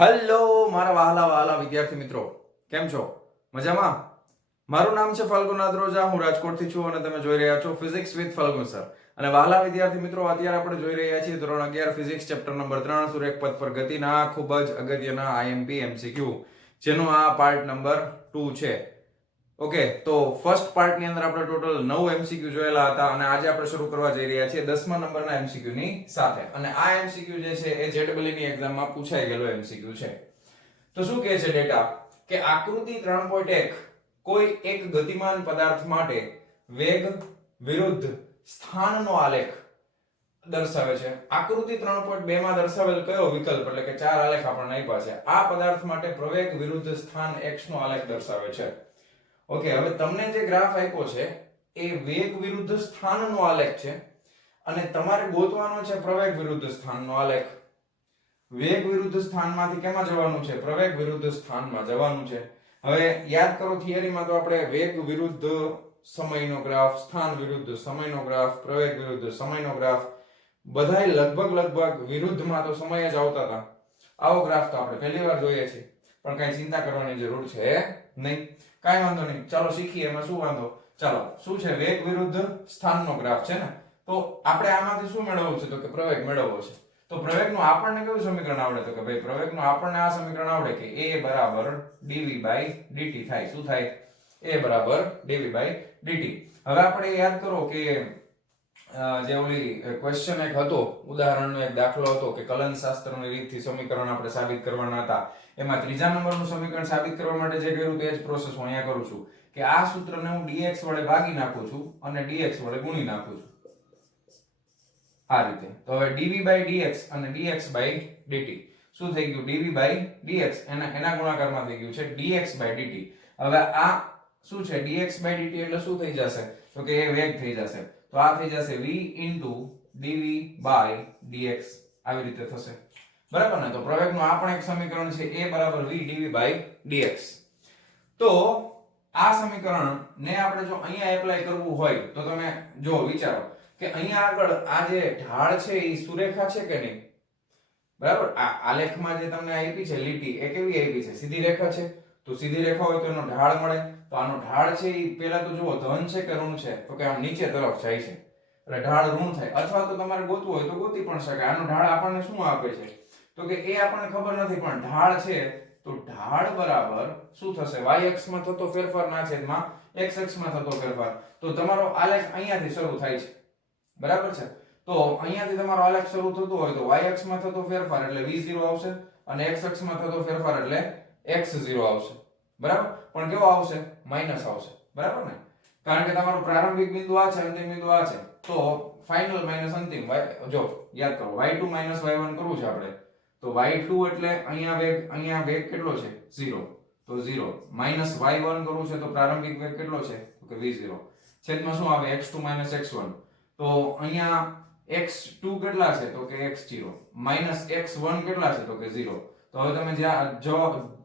Hello મારા વહાલા વહાલા વિદ્યાર્થી મિત્રો, કેમ છો? મજામાં? મારું નામ છે ફલ્ગુન આદ્રોજા, હું રાજકોટથી છું અને તમે જોઈ રહ્યા છો ફિઝિક્સ વિથ ફલ્ગુન સર. અને વહાલા વિદ્યાર્થી મિત્રો, અત્યારે આપણે જોઈ રહ્યા છીએ ધોરણ 11 ફિઝિક્સ ચેપ્ટર નંબર 3 સુરેખ પથ પર ગતિના ખૂબ જ અગત્યના આઈએમપી એમસીક્યુ, જેનો આ પાર્ટ નંબર 2 છે. ઓકે, તો ફર્સ્ટ પાર્ટ ની અંદર આપણે ટોટલ 9 એમસીક્યુ જોયેલા હતા અને આજે આપણે શરૂ કરવા જઈ રહ્યા છીએ 10મા નંબરના એમસીક્યુ ની સાથે. અને આ એમસીક્યુ જે છે એ જેડબલઈ ની એક્ઝામમાં પૂછાઈ ગયેલો એમસીક્યુ છે. તો શું કહે છે ડેટા કે આકૃતિ 3.1 કોઈ એક ગતિમાન પદાર્થ માટે વેગ વિરુદ્ધ સ્થાનનો આલેખ દર્શાવે છે. આકૃતિ 3.2 માં દર્શાવેલ કયો વિકલ્પ, એટલે કે ચાર આલેખ આપણને આપ્યા છે. આ પદાર્થ માટે પ્રવેગ વિરુદ્ધ સ્થાન x નો આલેખ દર્શાવે છે. ઓકે, હવે તમને જે ગ્રાફ આપ્યો છે એ વેગ વિરુદ્ધ સ્થાનનો આલેખ છે અને તમારે ગોતવાનો છે પ્રવેગ વિરુદ્ધ સ્થાનનો આલેખ. વેગ વિરુદ્ધ સ્થાનમાંથી કેમાં જવાનું છે? પ્રવેગ વિરુદ્ધ સ્થાનમાં જવાનું છે. હવે યાદ કરો, થિયરીમાં તો આપણે વેગ વિરુદ્ધ સમયનો ગ્રાફ, સ્થાન વિરુદ્ધ સમયનો ગ્રાફ, પ્રવેગ વિરુદ્ધ સમયનો ગ્રાફ, બધાય લગભગ વિરુદ્ધમાં તો સમય જ આવતા હતા. આવો ગ્રાફ તો આપણે પહેલી વાર જોઈએ છીએ, પણ કઈ ચિંતા કરવાની જરૂર છે નહીં. કાંઈ વાંધો નહીં, ચાલો શીખીએ. એમાં શું વાંધો? ચાલો, શું છે? વેગ વિરુદ્ધ સ્થાનનો ગ્રાફ છે ને, તો આપણે આમાંથી શું મેળવવું છે? તો કે પ્રવેગ મેળવવો છે. તો પ્રવેગનું આપણને કયું સમીકરણ આવડે? તો કે ભાઈ પ્રવેગનું આપણને આ સમીકરણ આવડે કે a બરાબર dv/dt થાય. શું થાય? a બરાબર dv/dt. હવે આપણે યાદ કરો કે જે ઓલી ક્વેશ્ચન એક હતો, ઉદાહરણનો એક દાખલો હતો કે કલન શાસ્ત્રની રીતથી સમીકરણ આપણે સાબિત કરવાના હતા. એમાં ત્રીજા નંબરનું સમીકરણ સાબિત કરવા માટે જે કર્યું તે જ પ્રોસેસ હું અહીંયા કરું છું કે આ સૂત્રને હું dx વડે ભાગી નાખું છું અને dx વડે ગુણી નાખું છું આ રીતે. તો હવે dv/dx અને dx/dt શું થઈ ગયું? dv/dx એના ગુણાકારમાં થઈ ગયું છે dx/dt. હવે આ શું છે? dx/dt એટલે શું થઈ જશે? તો કે એ વેગ થઈ જશે. તો આ થઈ જશે v dv/dx. આવી રીતે થશે, બરાબર ને? તો પ્રવેગનું આ પણ એક સમીકરણ છે, a બરાબર v dv/dx. તો આ સમીકરણ ને આપણે જો અહીંયા એપ્લાય કરવું હોય તો તમે જો વિચારો કે અહીંયા આગળ આ જે ઢાળ છે એ સુરેખા છે કે નહીં? બરાબર, આ આલેખમાં જે તમને આપી છે લીટી, એ કેવી આપી છે? સીધી રેખા છે. તો સીધી રેખા હોય તો એનો ઢાળ મળે. તો આનો ઢાળ છે એ પહેલા તો જુઓ, ધન છે કે ઋણ છે? તો કે આમ નીચે તરફ જાય છે એટલે ઢાળ ઋણ થાય. અથવા તો તમારે ગોતવું હોય તો ગોતી પણ શકાય. આનો ઢાળ આપણને શું આપે છે? તો કે એ આપણને ખબર નથી, પણ ઢાળ છે. તો ઢાળ બરાબર શું થશે? y અક્ષ માં થતો ફેરફાર ના છેદમાં x અક્ષ માં થતો ફેરફાર. તો તમારો આલેખ અહીંયાથી શરૂ થાય છે, બરાબર છે? તો અહીંયાથી તમારો આલેખ શરૂ થતો હોય તો y અક્ષ માં થતો ફેરફાર એટલે v0 આવશે અને x અક્ષ માં થતો ફેરફાર એટલે x0 આવશે, બરાબર? પણ કેવો આવશે? માઈનસ આવશે, બરાબર ને? કારણ કે તમારો પ્રારંભિક બિંદુ આ છે, અંતિમ બિંદુ આ છે. તો ફાઇનલ માઈનસ અંતિમ, જો યાદ કરો, y2 માઈનસ y1 કરવું છે આપણે. તો y2 એટલે અહીંયા વેગ કેટલો છે? 0. તો 0 માઈનસ y1 કરવું છે તો પ્રારંભિક વેગ કેટલો છે? તો કે v0. છેદમાં શું આવે? x2 minus x1. તો અહીંયા x2 કેટલા છે? તો કે x0 માઈનસ x1 કેટલા છે? તો કે 0. તો હવે તમે જ્યાં જો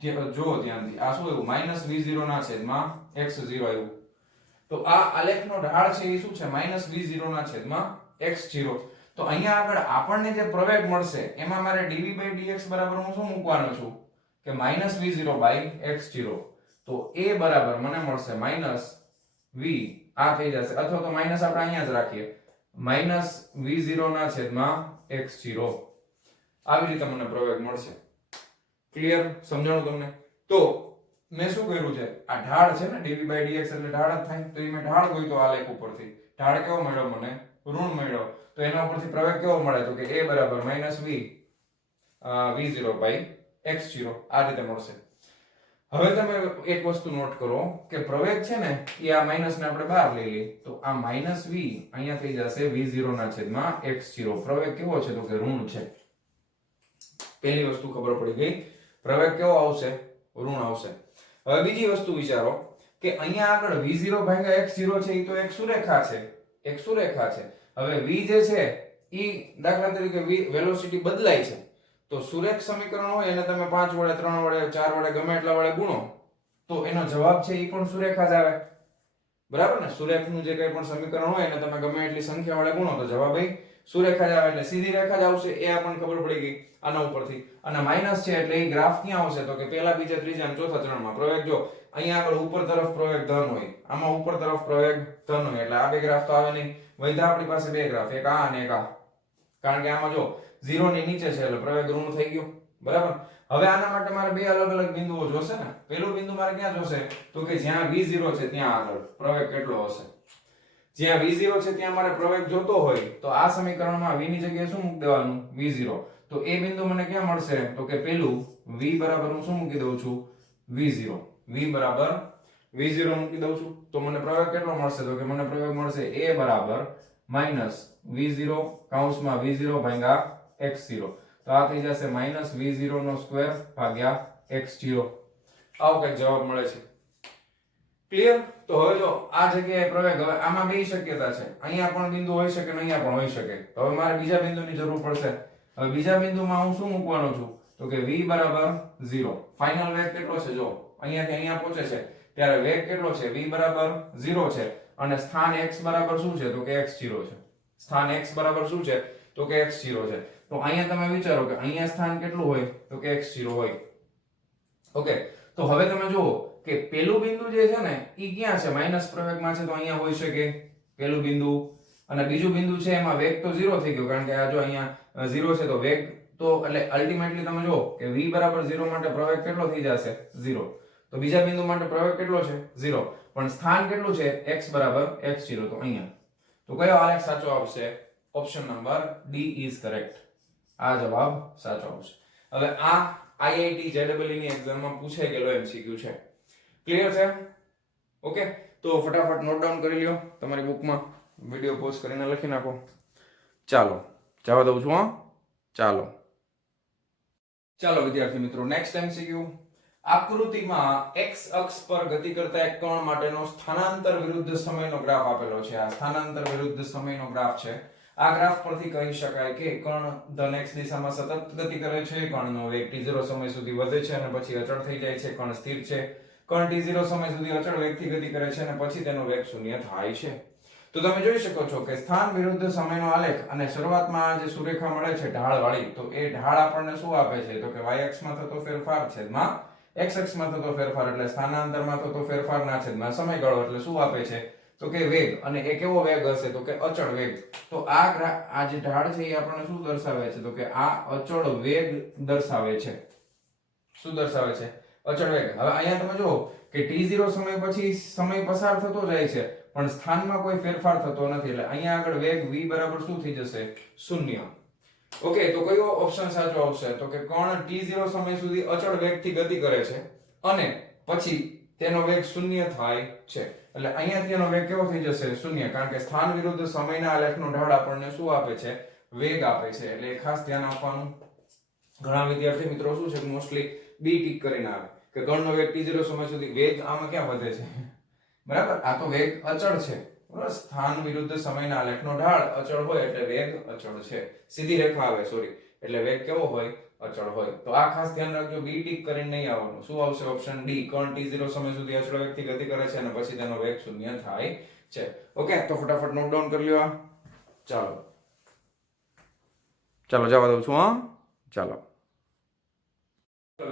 ધ્યાનથી, આ શું આવ્યું? માઈનસ v0 ના છેદમાં x0 આવ્યું. તો આ આલેખનો ઢાળ છે એ શું છે? માઈનસ v0 ના છેદમાં x0. તો અહીંયા આગળ આપણને જે પ્રવેગ મળશે એમાં મારે dv/dx બરાબર હું શું મૂકવાનો છું? કે માઈનસ v0/x0. તો a બરાબર મને મળશે માઈનસ v, આ થઈ જશે, અથવા તો માઈનસ આપણે અહીંયા જ રાખીએ, માઈનસ v0 ના છેદમાં x0. આવી રીતે મને પ્રવેગ મળશે. ક્લિયર? સમજાણું તમને? તો મેં શું કર્યું છે? આ ઢાળ છે ને, dv/dx એટલે ઢાળ જ થાય. તો એ મેં ઢાળ ગોઈતો આલેખ ઉપરથી. ઢાળ કેવો મળ્યો મને? ઋણ મળ્યો. તો એના ઉપરથી પ્રવેગ કેવો મળે? તો કે a બરાબર માઈનસ v0/x0. આ રીતે મળશે. હવે તમે એક વસ્તુ નોટ કરો કે પ્રવેગ છે ને એ આ માઈનસ ને આપણે બહાર લઈ લઈએ તો આ માઈનસ v અહીંયા થઈ જશે v0 ના છેદમાં x0. પ્રવેગ કેવો છે? તો કે ઋણ છે. પહેલી વસ્તુ ખબર પડી ગઈ. પ્રવેગ કેવો આવશે? ઋણ આવશે. હવે બીજી વસ્તુ વિચારો કે અહીંયા આગળ v0/x0 છે એ તો એક સુરેખા છે, એક સુરેખા છે. હવે v જે છે ઈ દાખલા તરીકે વેલોસિટી બદલાય છે. તો સુરેખ સમીકરણ હોય એને તમે 5 વડે 3 વડે 4 વડે ગમે એટલા વડે ગુણો તો એનો જવાબ છે ઈ પણ સુરેખા જ આવે, બરાબર ને? સુરેખનું જે કંઈ પણ સમીકરણ હોય એને તમે ગમે એટલી સંખ્યા વડે ગુણો તો જવાબ એ સુરેખા જ આવે એટલે સીધી રેખા જ આવશે, એ આપણને ખબર પડી ગઈ આના ઉપરથી. અને માઈનસ છે એટલે એ ગ્રાફ ક્યાં આવશે તો કે પહેલા બીજા ત્રીજા અને ચોથા ચરણમાં. પ્રવેગ જો અહીંયા આગળ ઉપર તરફ પ્રવેગ ધન હોય, આમાં ઉપર તરફ પ્રવેગ ધન હોય એટલે આ બે ગ્રાફ તો આવે નહીં. વૈધા આપણી પાસે બે ગ્રાફ, એક આ અને એક આ, કારણ કે આમાં જો 0 ની નીચે છે એટલે પ્રવેગ ઋણ થઈ ગયો, બરાબર. હવે આના માટે મારે બે અલગ અલગ બિંદુઓ જોશે ને. પહેલું બિંદુ મારે ક્યાં જોશે તો કે જ્યાં v0 છે ત્યાં આગળ પ્રવેગ કેટલો હશે. જ્યાં v0 છે ત્યાં મારે પ્રવેગ જોતો હોય તો આ સમીકરણમાં v ની જગ્યાએ શું મૂકી દેવાનું, v0. તો એ બિંદુ મને ક્યાં મળશે તો કે પેલું v બરાબર હું શું મૂકી દઉં છું, v0. v બરાબર v0 મૂકી દઉં છું તો મને પ્રવેગ કેટલો મળશે તો કે મને પ્રવેગ મળશે a બરાબર માઈનસ v0 કૌંસમાં v0 ભાગ્યા x0. તો આ થઈ જશે માઈનસ v0 નો સ્ક્વેર ભાગ્યા x0. આવો કંઈક જવાબ મળે છે. ક્લિયર? તો હવે જો આ જગ્યાએ પ્રવેગ, હવે આમાં બે શક્યતા છે, અહીંયા પણ બિંદુ હોઈ શકે ને અહીંયા પણ હોઈ શકે. તો હવે મારે બીજા બિંદુની જરૂર પડશે. હવે બીજા બિંદુમાં હું શું મૂકવાનો છું તો કે v બરાબર 0. ફાઇનલ વેગ કેટલો છે જો અહીંયાથી અહીંયા પહોંચે છે ત્યારે વેગ કેટલો છે, v બરાબર 0 છે અને સ્થાન x બરાબર શું છે તો કે x0 છે. સ્થાન x બરાબર શું છે તો કે x0 છે. તો અહીંયા તમે વિચારો કે અહીંયા સ્થાન કેટલું હોય તો કે x0 હોય. ઓકે, તો હવે તમે જુઓ કે પેલું બિંદુ જે છે ને ઈ ક્યાં છે, માઈનસ પ્રવેગમાં છે તો અહીંયા હોઈ શકે પેલું બિંદુ. અને બીજું બિંદુ છે એમાં વેગ તો 0 થઈ ગયો કારણ કે આ જો અહીંયા 0 છે તો વેગ તો એટલે અલ્ટિમેટલી તમે જુઓ કે v બરાબર 0 માટે પ્રવેગ કેટલો થઈ જશે 0. તો બીજા બિંદુ માટે પ્રવેગ કેટલો છે 0, પણ સ્થાન કેટલું છે x બરાબર x0. તો અહીંયા તો કયો આલેખ સાચો આવશે, option number D is correct. આ જવાબ સાચો આવશે. હવે આ IIT JEE ની એક્ઝામમાં પૂછાઈ ગયેલો MCQ છે. ક્લિયર છે? ઓકે, તો ફટાફટ નોટ ડાઉન કરી લ્યો તમારી બુકમાં, વિડિયો પોઝ કરીને લખી નાખો. ચાલો જવા દઉં છું. ચાલો વિદ્યાર્થી મિત્રો, નેક્સ્ટ MCQ. આકૃતિમાં x અક્ષ પર ગતિ કરતા એક કણ માટેનો સ્થાનાંતર વિરુદ્ધ સમયનો ગ્રાફ આપેલો છે. આ સ્થાનાંતર વિરુદ્ધ સમયનો ગ્રાફ છે. આ ગ્રાફ પરથી કહી શકાય કે કણ ધન x દિશામાં સતત ગતિ કરે છે, કણનો વેગ t0 સમય સુધી વધે છે અને પછી અચળ થઈ જાય છે. કણ સ્થિર છે, કણ t0 સમય સુધી અચળ વેગથી ગતિ કરે છે અને પછી તેનો વેગ શૂન્ય થાય છે. તો તમે જોઈ શકો છો કે સ્થાન વિરુદ્ધ સમયનો આલેખ અને શરૂઆતમાં જે સુરેખા મળે છે ઢાળ વાળી, તો એ ઢાળ આપણને શું આપે છે તો કે y અક્ષમાં થતો ફેરફાર છેદમાં x અક્ષમાં થતો ફેરફાર એટલે સ્થાનાંતરમાં થતો ફેરફારના છેદમાં સમયગાળો એટલે શું આપે છે તો કે વેગ. અને એ કેવો વેગ હશે તો કે અચળ વેગ. તો આ જે ઢાળ છે એ આપણને શું દર્શાવે છે તો કે આ અચળ વેગ દર્શાવે છે. શું દર્શાવે છે? અચળ વેગ. હવે અહીંયા તમે જુઓ કે t0 સમય પછી સમય પસાર થતો જાય છે પણ સ્થાનમાં કોઈ ફેરફાર થતો નથી એટલે અહીંયા આગળ વેગ v બરાબર શું થઈ જશે, 0. ઓકે, તો કયો ઓપ્શન સાચો આવશે તો કે કણ t0 સમય સુધી અચળ વેગથી ગતિ કરે છે અને પછી તેનો વેગ 0 થાય છે. એટલે અહીંયાથી એનો વેગ કેવો થઈ જશે 0, કારણ કે સ્થાન વિરુદ્ધ સમયના આલેખનો ઢાળ આપણને શું આપે છે, વેગ આપે છે. એટલે ખાસ ધ્યાન આપવાનું. ઘણા વિદ્યાર્થી મિત્રો શું છે મોસ્ટલી બી ટીક કરીને આવે કે કણનો વેગ t0 સમય સુધી, વેગ આમાં ક્યાં વધે છે, બરાબર. આ તો વેગ અચળ છે, બરાબર. સ્થાન વિરુદ્ધ સમયના આલેખનો ઢાળ અચળ હોય એટલે વેગ અચળ છે. સીધી રેખા આવે, સોરી, એટલે વેગ કેવો હોય, અચળ હોય. તો આ ખાસ ધ્યાન રાખજો, બી ટીક કરીને નહીં આવવાનું. શું આવશે? ઓપ્શન ડી, કણ t0 સમય સુધી અચળ વેગથી ગતિ કરે છે અને પછી તેનો વેગ 0 થાય છે. ઓકે, તો ફટાફટ નોટ ડાઉન કરી લ્યો. ચાલો જવા દઉં છું. ચાલો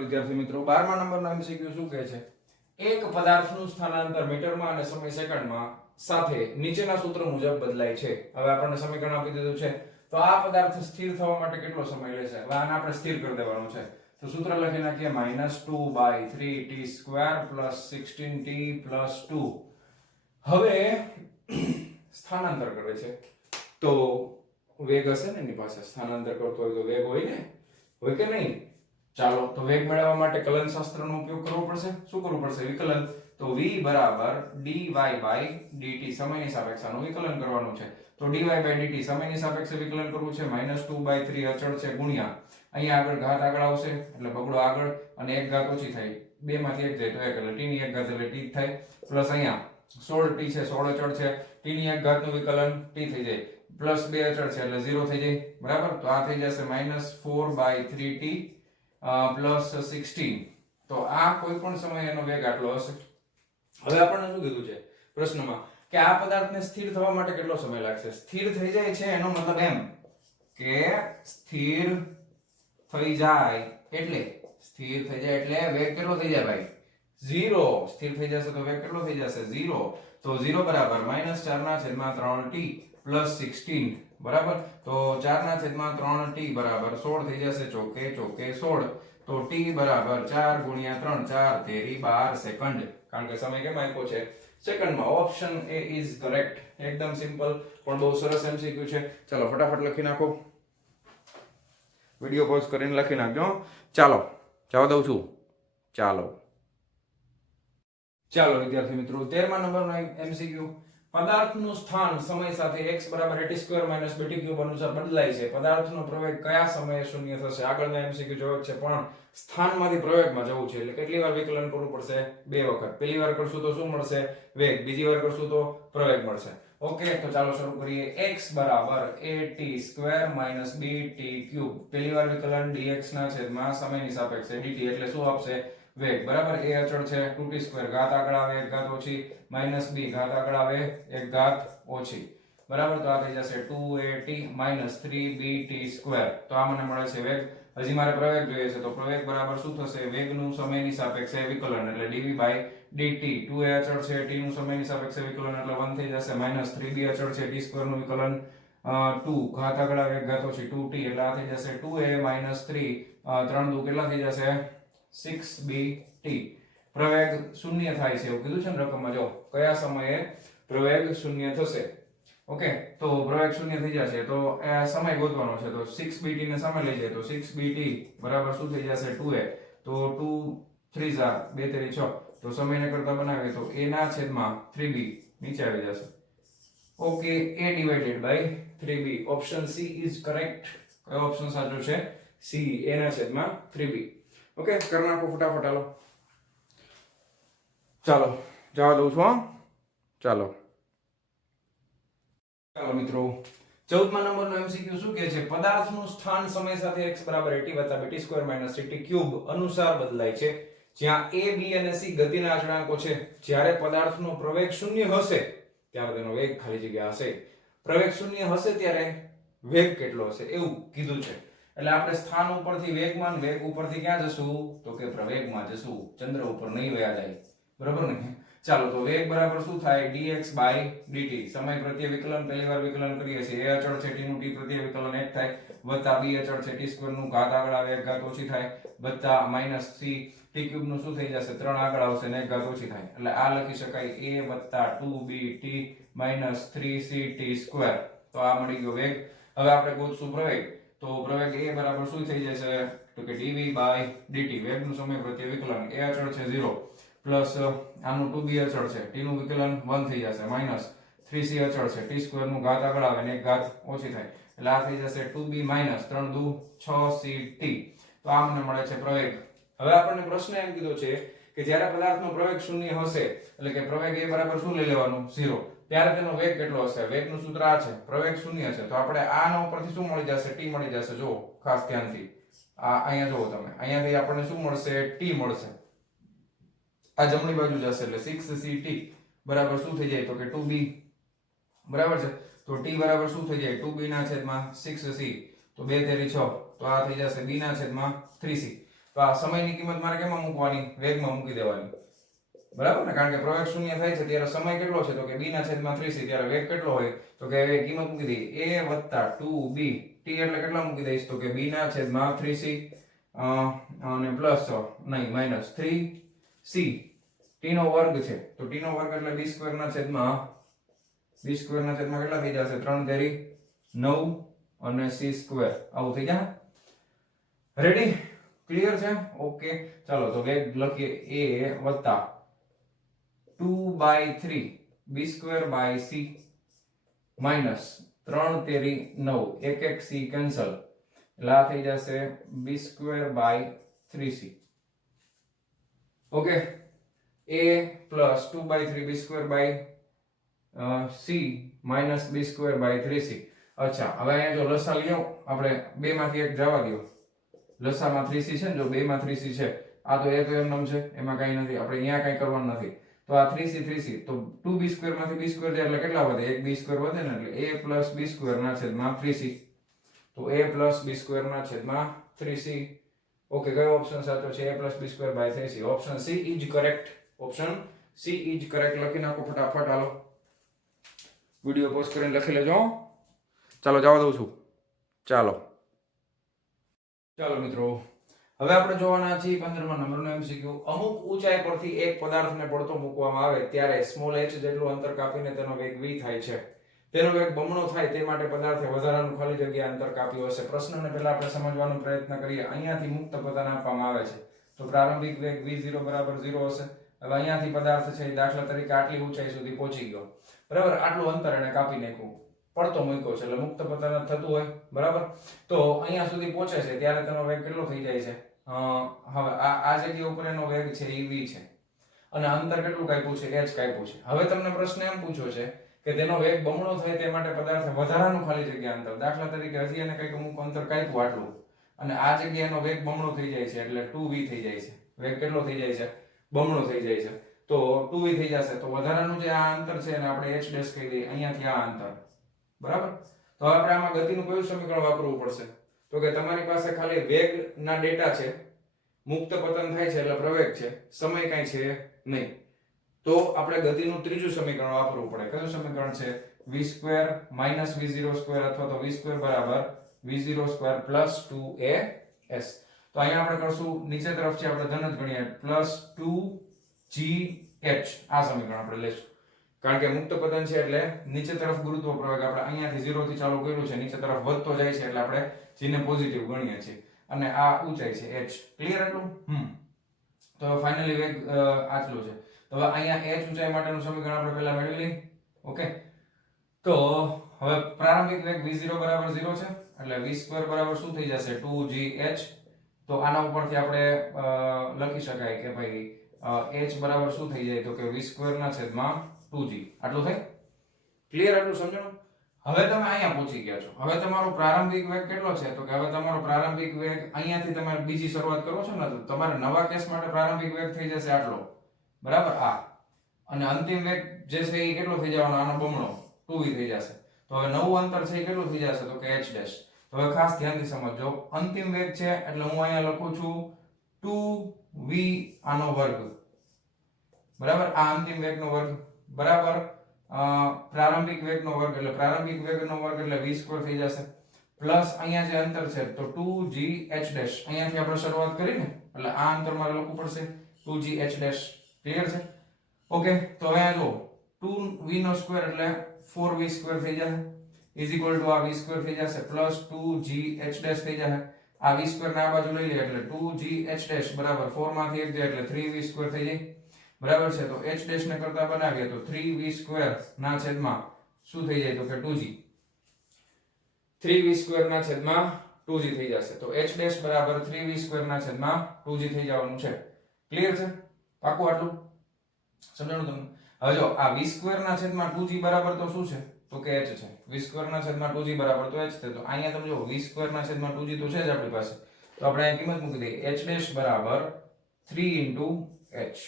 વિદ્યાર્થી મિત્રો, 12મા નંબરનો MCQ શું કહે છે? એક પદાર્થનું સ્થાનાંતર મીટરમાં અને સમય સેકન્ડમાં સાથે નીચેના સૂત્ર મુજબ બદલાય છે. હવે આપણને સમીકરણ આપી દીધું છે તો આ પદાર્થ સ્થિર થવા માટે કેટલો સમય લેશે? હવે આને આપણે સ્થિર કરી દેવાનું છે. તો સૂત્ર લખી નાખીએ -2/3t² + 16t + 2. હવે સ્થાનાંતર કરે છે તો વેગ હશે ને એની પાસે. સ્થાનાંતર કરતો હોય તો વેગ હોય ને, હોય કે નહીં? ચાલો, તો વેગ મેળવવા માટે કલન શાસ્ત્રનો ઉપયોગ કરવો પડશે. શું કરવું પડશે? વિકલન. તો v બરાબર dy/dt, સમયની સાપેક્ષે આનું વિકલન કરવાનું છે. તો dy/dt સમયની સાપેક્ષે વિકલન કરવું છે. -2/3 અચળ છે ગુણ્યા અહીંયા આગળ ઘાત આગળ આવશે એટલે બગડો આગળ અને એક ઘાત ઓછી થાય, બે માંથી એક જાય તો એક એટલે t ની એક ઘાત એટલે t થાય, પ્લસ અહીંયા 16t છે, 16 અચળ છે, t ની એક ઘાતનું વિકલન t થઈ જાય, પ્લસ 2 અચળ છે એટલે 0 થઈ જાય, બરાબર. તો આ થઈ જશે -4/3t પ્લસ 16. તો આ કોઈ પણ સમયે એનો વેગ આટલો હશે. હવે આપણને શું કીધું છે પ્રશ્નમાં કે આ પદાર્થને સ્થિર થવા માટે કેટલો સમય લાગશે? સ્થિર થઈ જાય છે એનો મતલબ એમ કે સ્થિર થઈ જાય એટલે વેગ કેટલો થઈ જાય ભાઈ 0 સ્થિર થઈ જશે તો વેગ કેટલો થઈ જશે 0 તો 0 બરાબર -4/3t + 16 બરાબર તો 4/3t બરાબર 16 થઈ જશે ચોકે 16 તો t બરાબર 4 × 3 4 તેરી 12 સેકન્ડ કારણ કે સમય કેમ આપ્યો છે સેકન્ડમાં ઓપ્શન એ ઇઝ કરેક્ટ એકદમ સિમ્પલ પણ બહુ સરસ એમસીક્યુ છે ચાલો ફટાફટ લખી નાખો વિડિયો પોઝ કરીને લખી નાખજો ચાલો જવા દઉં છું ચાલો વિદ્યાર્થી મિત્રો 13મા નંબરનો એમસીક્યુ પદાર્થનું સ્થાન સમય સાથે x = at² - bt³ અનુસાર બદલાય છે પદાર્થનો પ્રવેગ કયા સમયે શૂન્ય થશે આગળના એમસીક્યુ જોયો છે પણ સ્થાનમાંથી પ્રવેગમાં જવું છે એટલે કેટલી વાર વિકલન કરવું પડશે બે વખત પહેલી વાર કરશું તો શું મળશે વેગ બીજી વાર કરશું તો પ્રવેગ મળશે ઓકે તો ચાલો શરૂ કરીએ x = at² - bt³ પહેલી વાર વિકલન dx ના છેદમાં સમયની સાપેક્ષે dt એટલે શું આપશે વેગ બરાબર એ અચળ છે 2t² ઘાત આગળ આવે એક ઘાત ઓછી - b ઘાત આગળ આવે એક ઘાત ઓછી બરાબર તો આ થઈ જશે 2at - 3bt² તો આ મને મળે છે વેગ હજી મારે પ્રવેગ જોઈએ છે તો પ્રવેગ બરાબર શું થશે વેગનું સમયની સાપેક્ષે વિકલન એટલે dv/dt 2a અચળ છે t નું સમયની સાપેક્ષે વિકલન એટલે 1 થઈ જશે -3b અચળ છે t² નું વિકલન 2 ઘાત આગળ આવે એક ઘાત ઓછી 2t એટલે આ થઈ જશે 2a - 3 3 દુ કેટલા થઈ જશે 6bt પ્રવેગ શૂન્ય થાય છે એવું કીધું છે ને રકમમાં જો કયા સમયે પ્રવેગ શૂન્ય થશે ઓકે તો પ્રવેગ શૂન્ય થઈ જશે તો આ સમય ગોતવાનો છે તો 6bt ને સામે લઈ જાય તો 6bt બરાબર શું થઈ જશે 2a તો 2 3 2 3 6 તો સમયને કરતા બનાવીએ તો a ના છેદમાં 3b નીચે આવી જશે okay a / 3b option c is correct કયો ઓપ્શન સાચો છે c a ના છેદમાં 3b ઓકે કરી નાખો ફટાફટ ચાલો જવા દઉં છું ચાલો મિત્રો 14મા નંબરનો એમસીક્યુ શું કહે છે પદાર્થનું સ્થાન સમય સાથે x = at + bt² - ct³ અનુસાર બદલાય છે જ્યાં a b અને c ગતિના અચળાંકો છે જ્યારે પદાર્થનો પ્રવેગ શૂન્ય હશે ત્યારે તેનો વેગ ખાલી જગ્યા હશે પ્રવેગ શૂન્ય હશે ત્યારે વેગ કેટલો હશે એવું કીધું છે એટલે આપણે સ્થાન ઉપરથી વેગમાન વેગ ઉપરથી ક્યાં જશું તો કે પ્રવેગમાં જશું ચંદ્ર ઉપર નહીં વયા જાય બરાબર ને ચાલો તો વેગ બરાબર શું થાય dx/dt સમય પ્રત્યે વિકલન પહેલી વાર વિકલન કરીએ છીએ a અચળ છે t નું t પ્રત્યે વિકલન 1 થાય વત્તા b અચળ છે t² નું ઘાત આગળ આવે એક ઘાત ઓછી થાય વત્તા -c t³ નું શું થઈ જશે 3 આગળ આવશે ને એક ઘાત ઓછી થાય એટલે આ લખી શકાય a + 2bt - 3ct² તો આ મળી ગયો વેગ હવે આપણે ગોતશું પ્રવેગ તો પ્રવેગ a બરાબર શું થઈ જશે તો કે dv/dt વેગનું સમય પ્રત્યે વિકલન a અચળ છે 0 પ્લસ આનું 2b અચળ છે t નું વિકલન 1 થઈ જશે માઈનસ 3c અચળ છે t² નું ઘાત આગળ આવે ને એક ઘાત ઓછી થાય એટલે આ થઈ જશે 2b - 3 દુ 6ct તો આ મને મળે છે પ્રવેગ હવે આપણને પ્રશ્ન એમ કીધો છે કે જ્યારે પદાર્થનો પ્રવેગ શૂન્ય હશે એટલે કે પ્રવેગ a બરાબર શું લઈ લેવાનું 0 ત્યારે તેનો વેગ કેટલો હશે વેગનું સૂત્ર આ છે પ્રવેગ શૂન્ય છે તો આપણે આના ઉપરથી શું મળી જશે t મળી જશે જો ખાસ ધ્યાનથી આ અહીંયા જોવો તમે અહીંયાથી આપણને શું મળશે t મળશે આ જમણી બાજુ જશે એટલે 6ct બરાબર શું થઈ જાય તો કે 2b બરાબર છે તો t બરાબર શું થઈ જાય 2b ના છેદમાં 6c તો 2 તેરી 6 તો આ થઈ જશે b ના છેદમાં 3c તો આ સમયની કિંમત મારે કેમાં મૂકવાની વેગમાં મૂકી દેવાની બરાબર ને કારણ કે પ્રવેગ શૂન્ય થાય છે ત્યારે સમય કેટલો છે તો કે b ના છેદમાં 3c ત્યારે વેગ કેટલો હોય તો કે કિંમત મૂકી દઈએ a + 2b t એટલે કેટલા મૂકી દઈશ તો કે b ના છેદમાં 3c અને પ્લસ નહીં માઈનસ 3c t નો વર્ગ છે તો t નો વર્ગ એટલે b² ના છેદમાં કેટલા થઈ જશે 3 તેરી 9 અને c² આવું થઈ જાય રેડી ક્લિયર છે ઓકે ચાલો તો વેગ લખીએ a વત્તા 2/3 b²/c માઈનસ 3 તેરી 9 એક એક c કેન્સલ એટલે આ થઈ જશે b²/3c okay a plus 2/3 b²/c minus b²/3c અચ્છા હવે અહીંયા જો લસા લઈ આવો આપણે બે માંથી એક જવા દો લસામાં 3c છે ને જો બે માં 3c છે આ તો એક એમનેમ છે એમાં કઈ નથી આપણે અહીંયા કઈ કરવાનું નથી તો આ 3c તો 2b² માંથી b² જાય એટલે કેટલા વધે એક b² વધે ને એટલે a plus b² ના છેદમાં 3c તો a પ્લસ બી સ્ક્વેર ના છેદમાં 3c. ઓકે, કયો ઓપ્શન સાચો છે? a plus B square by 3c. Option C is correct. Option C is correct. લખી નાખો ફટાફટ. હાલો, વિડીયો પોઝ કરીને લખી લેજો. ચાલો જવા દઉં છું. ચાલો મિત્રો, હવે આપણે જોવાના છીએ 15મા નંબરનો એમસીક્યુ. અમુક ઊંચાઈ પરથી એક પદાર્થને પડતો મૂકવામાં આવે ત્યારે સ્મોલ h જેટલું અંતર કાપીને તેનો વેગ v થાય છે. તેનો વેગ બમણો થાય તે માટે પદાર્થે વધારાનું ખાલી જગ્યા અંતર કાપ્યું હશે. પ્રશ્નને પહેલા આપણે સમજવાનો પ્રયત્ન કરીએ. અહીંયાથી મુક્ત પતન આપવામાં આવે છે તો પ્રારંભિક વેગ v0 બરાબર 0 હશે. હવે અહીંયાથી પદાર્થ છે દાખલા તરીકે આટલી ઊંચાઈ સુધી પહોંચી ગયો, બરાબર. આટલું અંતર એને કાપી નાખ્યું, પડતો મૂક્યો છે એટલે મુક્ત પતન થતું હોય, બરાબર. તો અહીંયા સુધી પહોંચે છે ત્યારે તેનો વેગ કેટલો થઈ જાય છે? હવે આ જગ્યા ઉપર એનો વેગ છે એ v છે અને અંતર કેટલું કાપ્યું છે? h કાપ્યું છે. હવે તમને પ્રશ્ન એમ પૂછ્યો છે કે તેનો વેગ બમણો થાય તે માટે પદાર્થે વધારાનું ખાલી જગ્યા અંતર, દાખલા તરીકે હજી એને કંઈક અમુક અંતર કાપ્યું આટલું, અને આ જગ્યાએનો વેગ બમણો થઈ જાય છે એટલે 2v થઈ જાય છે. વેગ કેટલો થઈ જાય છે? બમણો થઈ જાય છે. તો 2v થઈ જશે. તો વધારાનું જે આ અંતર છે એને આપણે h ડેશ કહી દઈએ, અહીંયાથી આ અંતર, બરાબર. તો હવે આપણે આમાં ગતિનું કયું સમીકરણ વાપરવું પડશે? તો કે તમારી પાસે ખાલી વેગના ડેટા છે, મુક્ત પતન થાય છે એટલે પ્રવેગ છે, સમય કાંઈ છે નહીં. તો આપણે ગતિનું ત્રીજું સમીકરણ વાપરવું પડે. કયું સમીકરણ છે? v² - v0² અથવા તો v² બરાબર v0² પ્લસ 2as. તો અહીંયા આપણે કરશું નીચે તરફ છે આપણે ધન જ ગણીએ, પ્લસ 2gh. આ સમીકરણ આપણે લેશું કારણ કે મુક્ત પતન છે એટલે નીચે તરફ ગુરુત્વ પ્રવેગ આપણે અહીંયાથી 0 થી ચાલુ કર્યું છે, નીચે તરફ વધતો જાય છે એટલે આપણે g ને પોઝિટિવ ગણીએ છીએ અને આ ઊંચાઈ છે h. ક્લિયર એટલું? તો ફાઇનલી વેગ આટલું છે. તો હવે અહીંયા h ઊંચાઈ માટેનું સમીકરણ આપણે પહેલા મેળવી લઈએ. ઓકે, તો હવે પ્રારંભિક વેગ v0 બરાબર 0 છે એટલે v² બરાબર શું થઈ જશે? 2gh. તો આના ઉપરથી આપણે લખી શકાય કે ભાઈ h બરાબર શું થઈ જાય? તો કે v² ના છેદમાં 2g. આટલું થાય? ક્લિયર? આટલું સમજણું? હવે તમે અહીંયા પહોંચી ગયા છો. હવે તમારો પ્રારંભિક વેગ કેટલો છે? તો કે હવે તમારો પ્રારંભિક વેગ અહીંયાથી તમારે બીજી શરૂઆત કરો છો ને, તો તમારે નવા કેસ માટે પ્રારંભિક વેગ થઈ જશે આટલો, બરાબર. આ અને અંતિમ વેગ જે છે એ કેટલો થઈ જવાનો? આનો બમણો, 2v થઈ જશે. તો હવે નવું અંતર છે એ કેટલું થઈ જશે? તો કે h ડેશ. તો હવે ખાસ ધ્યાનથી સમજજો, અંતિમ વેગ છે એટલે હું અહીંયા લખું છું 2v આનો વર્ગ, બરાબર. આ અંતિમ વેગનો વર્ગ બરાબર પ્રારંભિક વેગનો વર્ગ એટલે પ્રારંભિક વેગનો વર્ગ એટલે v² થઈ જશે પ્લસ અહીંયા જે અંતર છે તો 2gh ડેશ. અહીંયાથી આપણે શરૂઆત કરી ને એટલે આ અંતર મારે લખવું પડશે 2gh ડેશ. ક્લિયર છે? ઓકે, તો અહીંયા જો 2v² એટલે 4v² થઈ જશે ઇઝ ઇક્વલ ટુ આ v² થઈ જશે પ્લસ 2gh ડેશ થઈ જશે. આ v² ને આ બાજુ લઈ લે એટલે 2gh ડેશ બરાબર 4 માંથી 1 જાય એટલે 3v² થઈ જાય, બરાબર છે. તો h ડેશ ને કરતા બનાવીએ તો 3v² ના છેદમાં શું થઈ જાય? તો કે 2g. 3v² ના છેદમાં 2g થઈ જશે. તો h ડેશ બરાબર 3v² ના છેદમાં 2g થઈ જવાનું છે. ક્લિયર છે? પાકું આટલું સમજાણું તમને? હવે જો આ v² ના છેદમાં 2g બરાબર તો શું છે? તો કે h છે. v² ના છેદમાં 2g બરાબર તો h છે. તો અહીંયા તમે જો v² ના છેદમાં 2g તો છે જ આપણી પાસે, તો આપણે અહીં કિંમત મૂકી દઈએ. h ડેશ બરાબર 3 h.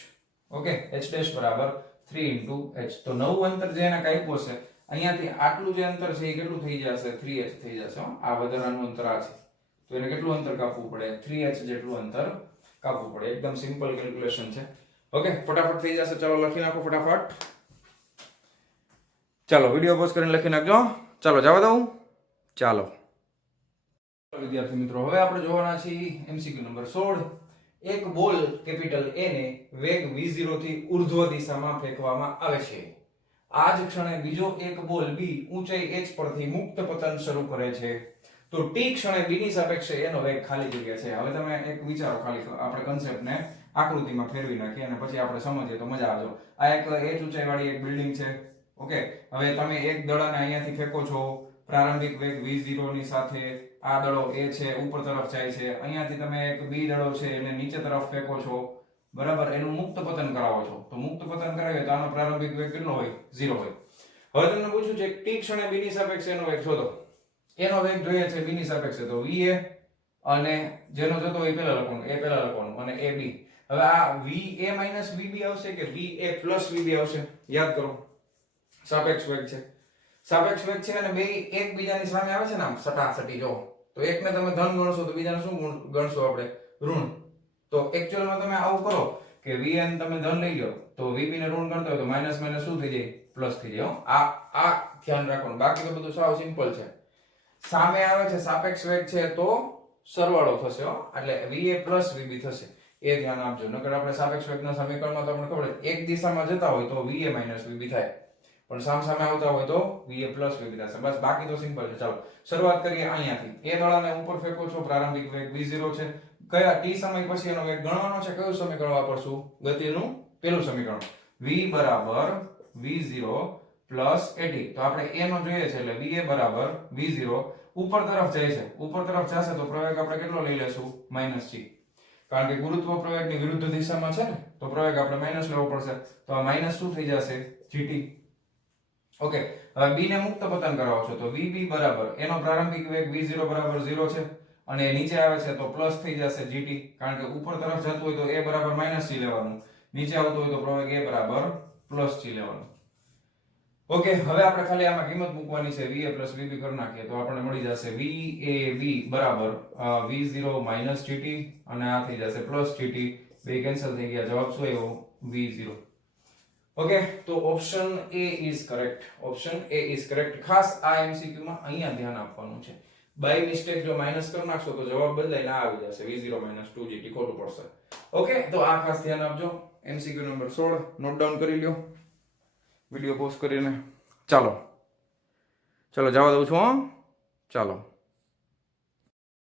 ઓકે, h ડેશ બરાબર 3 h. તો નવું અંતર જે એને કાપ્યું છે અહીંયાથી આટલું જે અંતર છે એ કેટલું થઈ જશે? 3h થઈ જશે. આ વધારાનું અંતર આ છે તો એને કેટલું અંતર કાપવું પડે? 3h જેટલું અંતર કાપવું પડે. એકદમ સિમ્પલ કેલ્ક્યુલેશન છે. ઓકે, ફટાફટ થઈ જશે. ચાલો લખી નાખો ફટાફટ. ચાલો વિડિયો પોઝ કરીને લખી નાખજો. ચાલો જવા દઉં. ચાલો વિદ્યાર્થી મિત્રો, હવે આપણે જોવાના છીએ એમસીક્યુ નંબર 16. એક બોલ કેપિટલ A ને વેગ v0 થી ઉર્ધ્વ દિશામાં ફેંકવામાં આવે છે. આ જ ક્ષણે બીજો એક બોલ B ઊંચાઈ h પરથી મુક્ત પતન શરૂ કરે છે. તો t ક્ષણે b ની સાપેક્ષે એનો વેગ ખાલી જગ્યા છે. હવે તમે એક વિચારો, ખાલી આપણે કન્સેપ્ટને આકૃતિમાં ફેરવી નાખીએ અને પછી આપણે સમજીએ તો મજા આવજો. આ એક h ઊંચાઈ વાળી એક બિલ્ડિંગ છે. ઓકે, હવે તમે એક દડાને અહીંયાથી ફેંકો છો, પ્રારંભિક વેગ v0 ની સાથે આ દડો a છે ઉપર તરફ જાય છે, અહીંયાથી તમે એક b દડો છે એને નીચે તરફ ફેંકો છો, બરાબર. એનું મુક્ત પતન કરાવો છો. તો મુક્ત પતન કરાવીએ તો આનો પ્રારંભિક વેગ કેટલો હોય? 0 હોય. હવે તમને પૂછ્યું છે t ક્ષણે b ની સાપેક્ષે એનો વેગ શોધો. એનો વેગ જોઈએ છે b ની સાપેક્ષે, તો va અને જેનો જતો હોય પહેલા લખવાનું, a પહેલા લખવાનું અને ab. હવે આ va - vb આવશે કે va + vb આવશે? યાદ કરો, સાપેક્ષ વેગ છે. સાપેક્ષ વેગ છે અને બે એકબીજાની સામે આવે છે ને આમ સટાસટી. જો તો એકને તમે ધન ગણશો તો બીજાને શું ગણશો આપણે? ઋણ. તો એકચ્યુઅલમાં તમે આવું કરો કે vn તમે ધન લઈ લો તો vp ને ઋણ ગણતા હોય તો માઈનસ માઈનસ શું થઈ જાય? પ્લસ થઈ જાય. આ ધ્યાન રાખવાનું. બાકી તો બધું સાવ સિમ્પલ છે. સામે આવે છે સાપેક્ષ વેગ છે તો સરવાળો થશે હો, એટલે va પ્લસ vb થશે. એ ધ્યાન આપજો. નકર આપણે સાપેક્ષ વેગના સમીકરણમાં તો આપણને ખબર છે એક દિશામાં જતા હોય તો va માઈનસ vb થાય, પણ સામે આવતા હોય તો va પ્લસ vb થશે. બસ બાકી તો સિમ્પલ છે. ચાલો શરૂઆત કરીએ અહીંયાથી. એ દડાને ઉપર ફેંકો છો, પ્રારંભિક વેગ v0 છે. કયા t સમય પછી એનો વેગ ગણવાનો છે? કયું સમીકરણ વાપરશું? ગતિનું પેલું સમીકરણ. v બરાબર v0 પ્લસ at. તો આપણે a નો જોઈએ છે એટલે va બરાબર v0 ઉપર તરફ જાય છે. ઉપર તરફ જશે તો પ્રવેગ આપણે કેટલો લઈ લેશું? Minus g. કારણ કે ગુરુત્વ પ્રવેગની વિરુદ્ધ દિશામાં છે ને, તો પ્રવેગ આપણે માઈનસ લેવો પડશે. તો આ માઈનસ શું થઈ જશે? gt. ઓકે, હવે b ને મુક્ત પતન કરાવો છો તો vb બરાબર એનો પ્રારંભિક વેગ v0 બરાબર 0 છે અને નીચે આવે છે તો પ્લસ થઈ જશે gt. કારણ કે ઉપર તરફ જતું હોય તો a બરાબર માઈનસ g લેવાનું, નીચે આવતું હોય તો પ્રવેગ a બરાબર પ્લસ g લેવાનું. ઓકે, હવે આપણે ખાલી આમાં કિંમત મૂકવાની છે. va પ્લસ vb કરી નાખીએ તો આપણને મળી જશે vab બરાબર v0 માઈનસ gt અને આ થઈ જશે પ્લસ gt. બે કેન્સલ થઈ ગયા. જવાબ શું આવ્યો? v0. ઓકે, તો option A is correct. Option A is correct. ખાસ આ MCQ માં અહીંયા ધ્યાન આપવાનું છે. બાય મિસ્ટેક જો માઈનસ કરી નાખશો તો જવાબ બદલાઈને આ આવી જશે v0 2gt. ખોટું પડશે. ઓકે, તો આ ખાસ ધ્યાન આપજો. MCQ નંબર 16 નોટ ડાઉન કરી લ્યો વિડિયો પોઝ કરીને. ચાલો જવા દઉં છું હો. ચાલો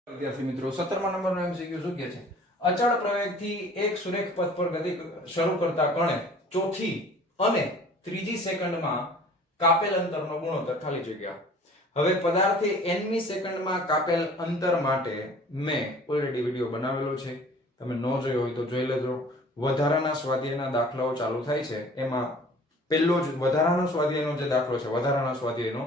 વિદ્યાર્થી મિત્રો, 17મા નંબરનો MCQ શું કહે છે? અચળ પ્રવેગથી એક સુરેખ પથ પર ગતિ શરૂ કરતા કણે ચોથી અને ત્રીજી સેકન્ડમાં કાપેલ અંતરનો ગુણોત્તર ખાલી જગ્યા. હવે પદાર્થે nમી સેકન્ડમાં કાપેલ અંતર માટે મેં ઓલરેડી વિડિયો બનાવેલો છે, તમે ન જોયો હોય તો જોઈ લેજો. વધારાના સ્વાધ્યાયના દાખલાઓ ચાલુ થાય છે, એમાં પહેલો જ વધારાનો સ્વાધ્યાયનો જે દાખલો છે, વધારાના સ્વાધ્યાયનો,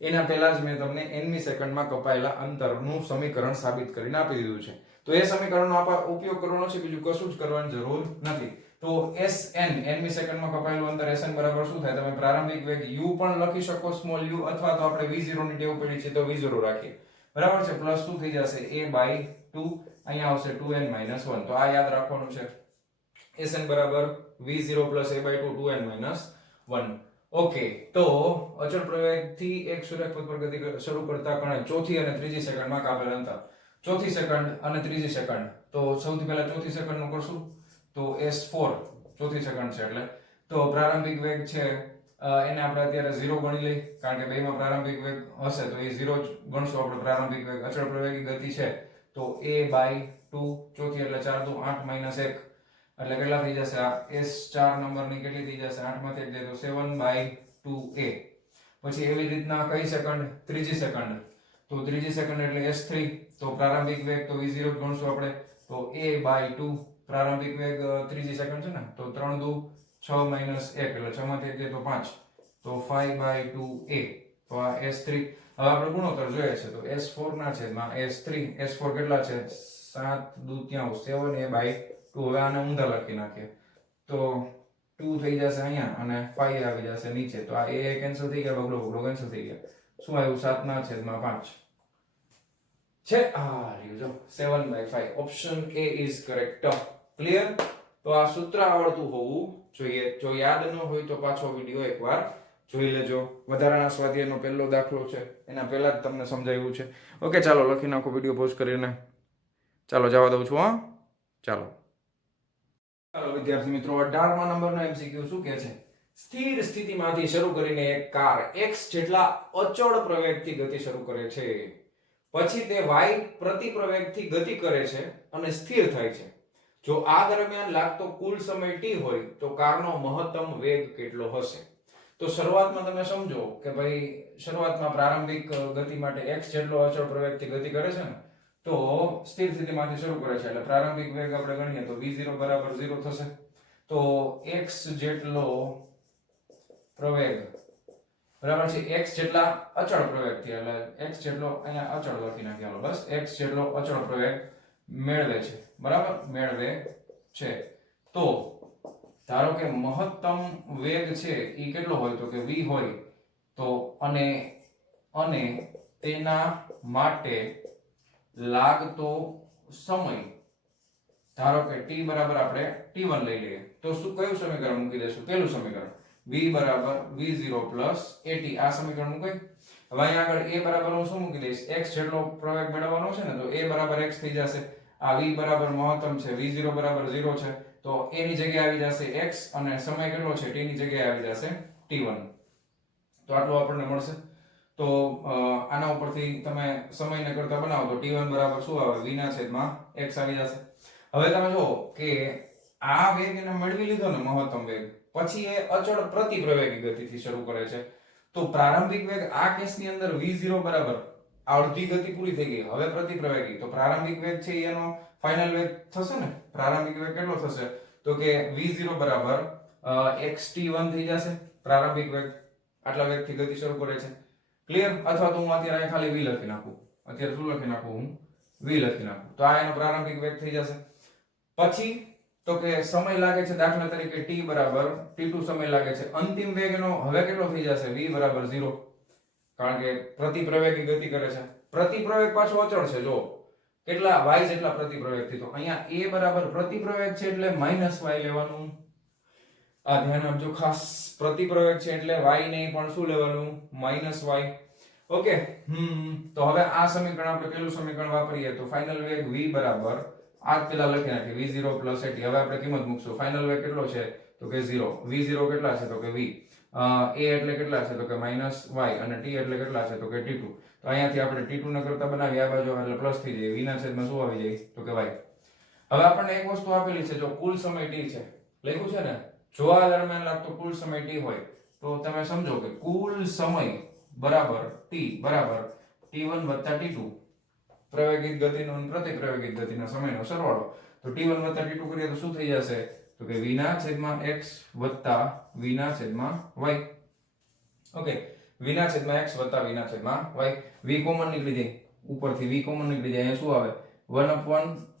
એના પહેલા જ મેં તમને nમી સેકન્ડમાં કપાયેલા અંતરનું સમીકરણ સાબિત કરીને આપી દીધું છે. તો એ સમીકરણનો આપણે ઉપયોગ કરવાનો છે, બીજું કશું જ કરવાની જરૂર નથી. તો Sn nમી સેકન્ડમાં કપાયેલું અંતર Sn બરાબર શું થાય? તમે પ્રારંભિક વેગ u પણ લખી શકો, સ્મોલ u, અથવા તો આપણે v0 ની ટેવ પડી છે તો v0 રાખીએ. બરાબર છે. પ્લસ શું થઈ જશે? a/2. અહીંયા આવશે 2n - 1. તો આ યાદ રાખવાનું છે. Sn બરાબર v0 a/2 2n - 1. ઓકે, તો અચળ પ્રવેગથી એક સુરેખ પથ પર ગતિ શરૂ કરતા કણે ચોથી અને ત્રીજી સેકન્ડમાં કાપેલ અંતર. ચોથી સેકન્ડ અને ત્રીજી સેકન્ડ. તો સૌથી પહેલા ચોથી સેકન્ડનું કરશું તો S4 ચોથી સેકન્ડ છે એટલે તો પ્રારંભિક વેગ છે એને આપણે અત્યારે 0 ગણી લઈ, કારણ કે બેમાં પ્રારંભિક વેગ હશે તો એ 0 જ ગણશું આપણે પ્રારંભિક વેગ. અચળ પ્રવેગી ગતિ છે તો a/2 ચોથી એટલે 4 દુ 8 - 1 એટલે કેટલા થઈ જશે? આ S4 નંબરની કેટલી થઈ જશે? 8 માંથી 1 જાય તો 7/2a. પછી એવી રીતના કઈ સેકન્ડ? ત્રીજી સેકન્ડ. તો ત્રીજી સેકન્ડ એટલે S3. તો પ્રારંભિક વેગ તો v0 જ ગણશું આપણે, તો a/2 પ્રારંભિક વેગ ત્રીજી સેકન્ડ છે ને, તો 3 દુ 6 - 1 એટલે 6 માંથી 1 જાય તો 5, તો 5/2a. તો આ S3. હવે આપણે ગુણોત્તર જોઈએ છે તો S4 ના છેદમાં S3. S4 કેટલા છે? 7 દુ 7a/2. હવે આને ઊંધા લખી નાખીએ તો 2 થઈ જશે અહીંયા અને 5 આવી જશે નીચે. તો આ a કેન્સલ થઈ ગયા, બગડો કેન્સલ થઈ ગયા. શું આવ્યું? 7 ના છેદમાં 5 છે. આ રહ્યું જો 7/5. Option A is correct. Clear? તો આ સૂત્ર આવડતું હોવું જોઈએ. જો યાદ ન હોય તો પાછો વિડિયો એકવાર જોઈ લેજો. વધારાના સ્વાધ્યાયનો પહેલો દાખલો છે, એના પહેલા જ તમને સમજાવ્યું છે. ઓકે, ચાલો લખી નાખો વિડિયો પોઝ કરીને. ચાલો જવા દઉં છું હા. ચાલો વિદ્યાર્થી મિત્રો, 18મા નંબરનો MCQ શું કહે છે? સ્થિર સ્થિતિમાંથી શરૂ કરીને એક કાર x જેટલા અચળ પ્રવેગથી ગતિ શરૂ કરે છે, પછી તે y પ્રતિ પ્રવેગથી ગતિ કરે છે અને સ્થિર થાય છે. જો આ દરમિયાન લાગતો કુલ સમય t હોય તો કારનો મહત્તમ વેગ કેટલો હશે? તો શરૂઆતમાં તમે સમજો કે ભાઈ શરૂઆતમાં પ્રારંભિક ગતિ માટે x જેટલો અચળ પ્રવેગથી ગતિ કરે છે ને, તો સ્થિર સ્થિતિમાંથી શરૂ કરે છે એટલે પ્રારંભિક વેગ આપણે ગણીએ તો v0 બરાબર 0 થશે. તો x જેટલો પ્રવેગ બરાબર છે x જેટલા અચળ પ્રવેગથી, એટલે x જેટલો અહીંયા અચળ લખી નાખીએ હાલો, બસ x જેટલો અચળ પ્રવેગ મેળવે છે. બરાબર, મેળવે છે. તો ધારો કે મહત્તમ વેગ છે એ કેટલો હોય તો કે v હોય તો અને તેના માટે લાગતો સમય ધારો કે t બરાબર આપણે t1 લઈ લઈએ તો શું કયું સમીકરણ મૂકી દેશું પહેલું સમીકરણ v બરાબર v0 at આ સમીકરણ મૂકાય હવે અહીંયા આગળ a બરાબર હું શું મૂકી દઈશ x જેટલો પ્રવેગ મેળવવાનો છે ને તો a બરાબર x થઈ જશે આ v બરાબર મહત્તમ છે v0 બરાબર 0 છે તો a ની જગ્યાએ આવી જશે x અને સમય કેટલો છે t ની જગ્યાએ આવી જશે t1 તો આટલું આપણને મળશે તો આના ઉપરથી તમે સમયને કરતા બનાવો તો t1 બરાબર શું આવે v ના છેદમાં x આવી જશે હવે તમે જો કે આ વેગ એને મેળવી લીધો ને મહત્તમ વેગ પછી એ અચળ પ્રતિપ્રવેગી ગતિથી શરૂ કરે છે તો પ્રારંભિક વેગ આ કેસની અંદર v0 બરાબર અડધી ગતિ પૂરી થઈ ગઈ હવે પ્રતિપ્રવેગી તો પ્રારંભિક વેગ છે એનો ફાઇનલ વેગ થશે ને પ્રારંભિક વેગ કેટલો થશે તો કે v0 બરાબર xt1 થઈ જશે પ્રારંભિક વેગ આટલા વેગથી ગતિ શરૂ કરે છે ક્લિયર અથવા તો હું અત્યારે ખાલી v લખી નાખું અત્યારે શું લખી નાખું હું v લખી નાખું તો આ એનો પ્રારંભિક વેગ થઈ જશે પછી તો કે સમય લાગે છે દાખલા તરીકે t બરાબર t2 સમય લાગે છે અંતિમ વેગ એનો હવે કેટલો થઈ જશે v બરાબર 0 કારણ કે પ્રતિપ્રવેગી ગતિ કરે છે પ્રતિપ્રવેગ પાછો અચળ છે જો કેટલા y જેટલા પ્રતિપ્રવેગ થી તો અહીંયા a બરાબર પ્રતિપ્રવેગ છે એટલે -y લેવાનું આ ધ્યાન આપજો ખાસ પ્રતિપ્રવેગ છે એટલે y ને પણ શું લેવાનું -y ઓકે તો હવે આ સમીકરણ આપણે પેલું સમીકરણ વાપરીએ તો ફાઇનલ વેગ v બરાબર આ પેલા લખી નાખીએ v0 at હવે આપણે કિંમત મૂકશું ફાઇનલ વેગ કેટલો છે તો કે 0 v0 કેટલા છે તો કે v a એટલે કેટલા છે તો કે -y અને t એટલે કેટલા છે તો કે t2 તો અહીંયાથી આપણે t2 ને કરતા બનાવી આ બાજુ એટલે પ્લસ થઈ જાય v ના છેદમાં શું આવી જાય તો કે y હવે આપણને એક વસ્તુ આપેલી છે જો કુલ સમય t છે લખ્યું છે ને જો આ દરમિયાન લાગતો કુલ સમય t હોય તો તમે સમજો કે કુલ સમય બરાબર t બરાબર t1 t2 પ્રવેગિત ગતિનો અને પ્રતિપ્રવેગિત ગતિના સમયનો સરવાળો તો t1 t2 કરીએ તો શું થઈ જશે તો કે v ના છેદમાં x v ના છેદમાં y ઓકે v ના છેદમાં x v ના છેદમાં y v કોમન નીકળી જાય ઉપરથી v કોમન નીકળી જાય અહીંયા શું આવે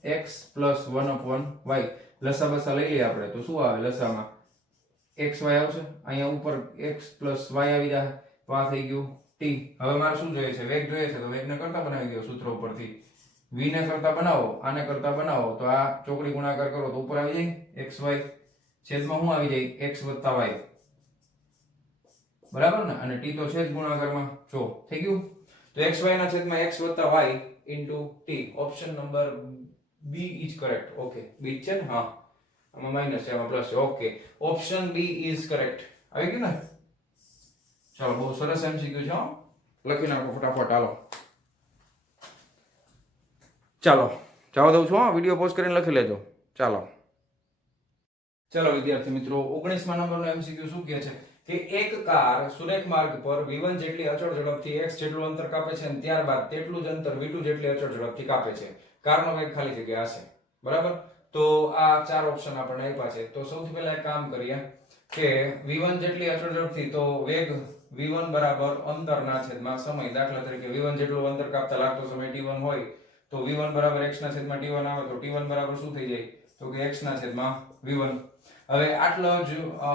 1/x 1/y લસા બસા લઈ લઈએ આપણે તો શું આવે લસામાં xy આવશે અહીંયા ઉપર x y આવી જાય તો આ થઈ ગયું t હવે મારે શું જોઈએ છે વેગ જોઈએ છે તો વેગને કરતા બનાવી દો સૂત્ર ઉપરથી v ને કરતા બનાવો આને કરતા બનાવો તો આ ચોકડી ગુણાકાર કરો તો ઉપર આવી જાય xy છેદમાં શું આવી જાય x y બરાબર ને અને t તો છે જ ગુણાકારમાં જો થઈ ગયું તો xy ના છેદમાં x y t option number b is correct okay b છે ને હા આમાં માઈનસ છે આમાં પ્લસ છે okay option b is correct આવી ગયું ને ચાલો બહુ સરસ એમસીક્યુ છે લખી નાખો ફટાફટ હાલો ચાલો જવા દઉં છું વિડિયો પોઝ કરીને લખી લેજો ચાલો વિદ્યાર્થી મિત્રો 19મા નંબરનો એમસીક્યુ શું કહે છે કે એક કાર સુરેખ માર્ગ પર v1 જેટલી અચળ ઝડપથી x જેટલું અંતર કાપે છે અને ત્યારબાદ તેટલું જ અંતર v2 જેટલી અચળ ઝડપથી કાપે છે કારનો વેગ ખાલી જગ્યા હશે બરાબર તો આ ચાર ઓપ્શન આપણને આપ્યા છે તો સૌથી પહેલા એક કામ કરીએ કે v1 જેટલી અચળ ઝડપથી તો વેગ v1 બરાબર અંતરના છેદમાં સમય દાખલા તરીકે v1 જેટલું અંતર કાપતા લાગતો સમય t1 હોય તો v1 બરાબર x ના છેદમાં t1 આવે તો t1 બરાબર શું થઈ જાય તો કે x ના છેદમાં v1 હવે આટલો જ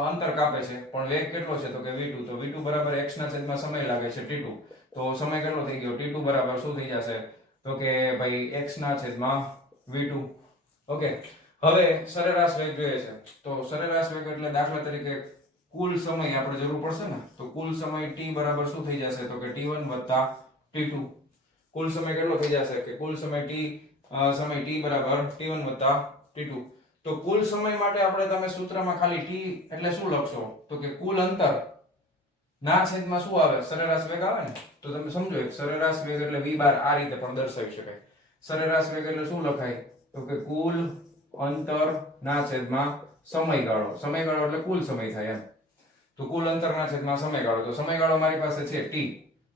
અંતર કાપે છે પણ વેગ કેટલો છે તો કે v2 તો v2 બરાબર x ના છેદમાં સમય લાગે છે t2 તો સમય કેટલો થઈ ગયો t2 બરાબર શું થઈ જશે તો કે ભાઈ x ના છેદમાં v2 ઓકે હવે સરેરાશ વેગ જોઈએ છે તો સરેરાશ વેગ એટલે દાખલા તરીકે કુલ સમય આપણે જરૂર પડશે ને તો કુલ સમય t બરાબર શું થઈ જશે તો કે t1 t2 કુલ સમય કેટલો થઈ જશે કે કુલ સમય t બરાબર t1 t2 તો કુલ સમય માટે આપણે તમે સૂત્રમાં ખાલી t એટલે શું લખશો તો કે કુલ અંતર ના છેદમાં શું આવે સરેરાશ વેગ આવે ને તો તમે સમજો એક સરેરાશ વેગ એટલે v બાર આ રીતે પણ દર્શાવી શકાય સરેરાશ વેગ એટલે શું લખાય તો કે કુલ અંતર ના છેદમાં સમયગાળો એટલે કુલ સમય થાય એમ તો કુલ અંતર ના છેદમાં સમયગાળો તો સમયગાળો મારી પાસે છે t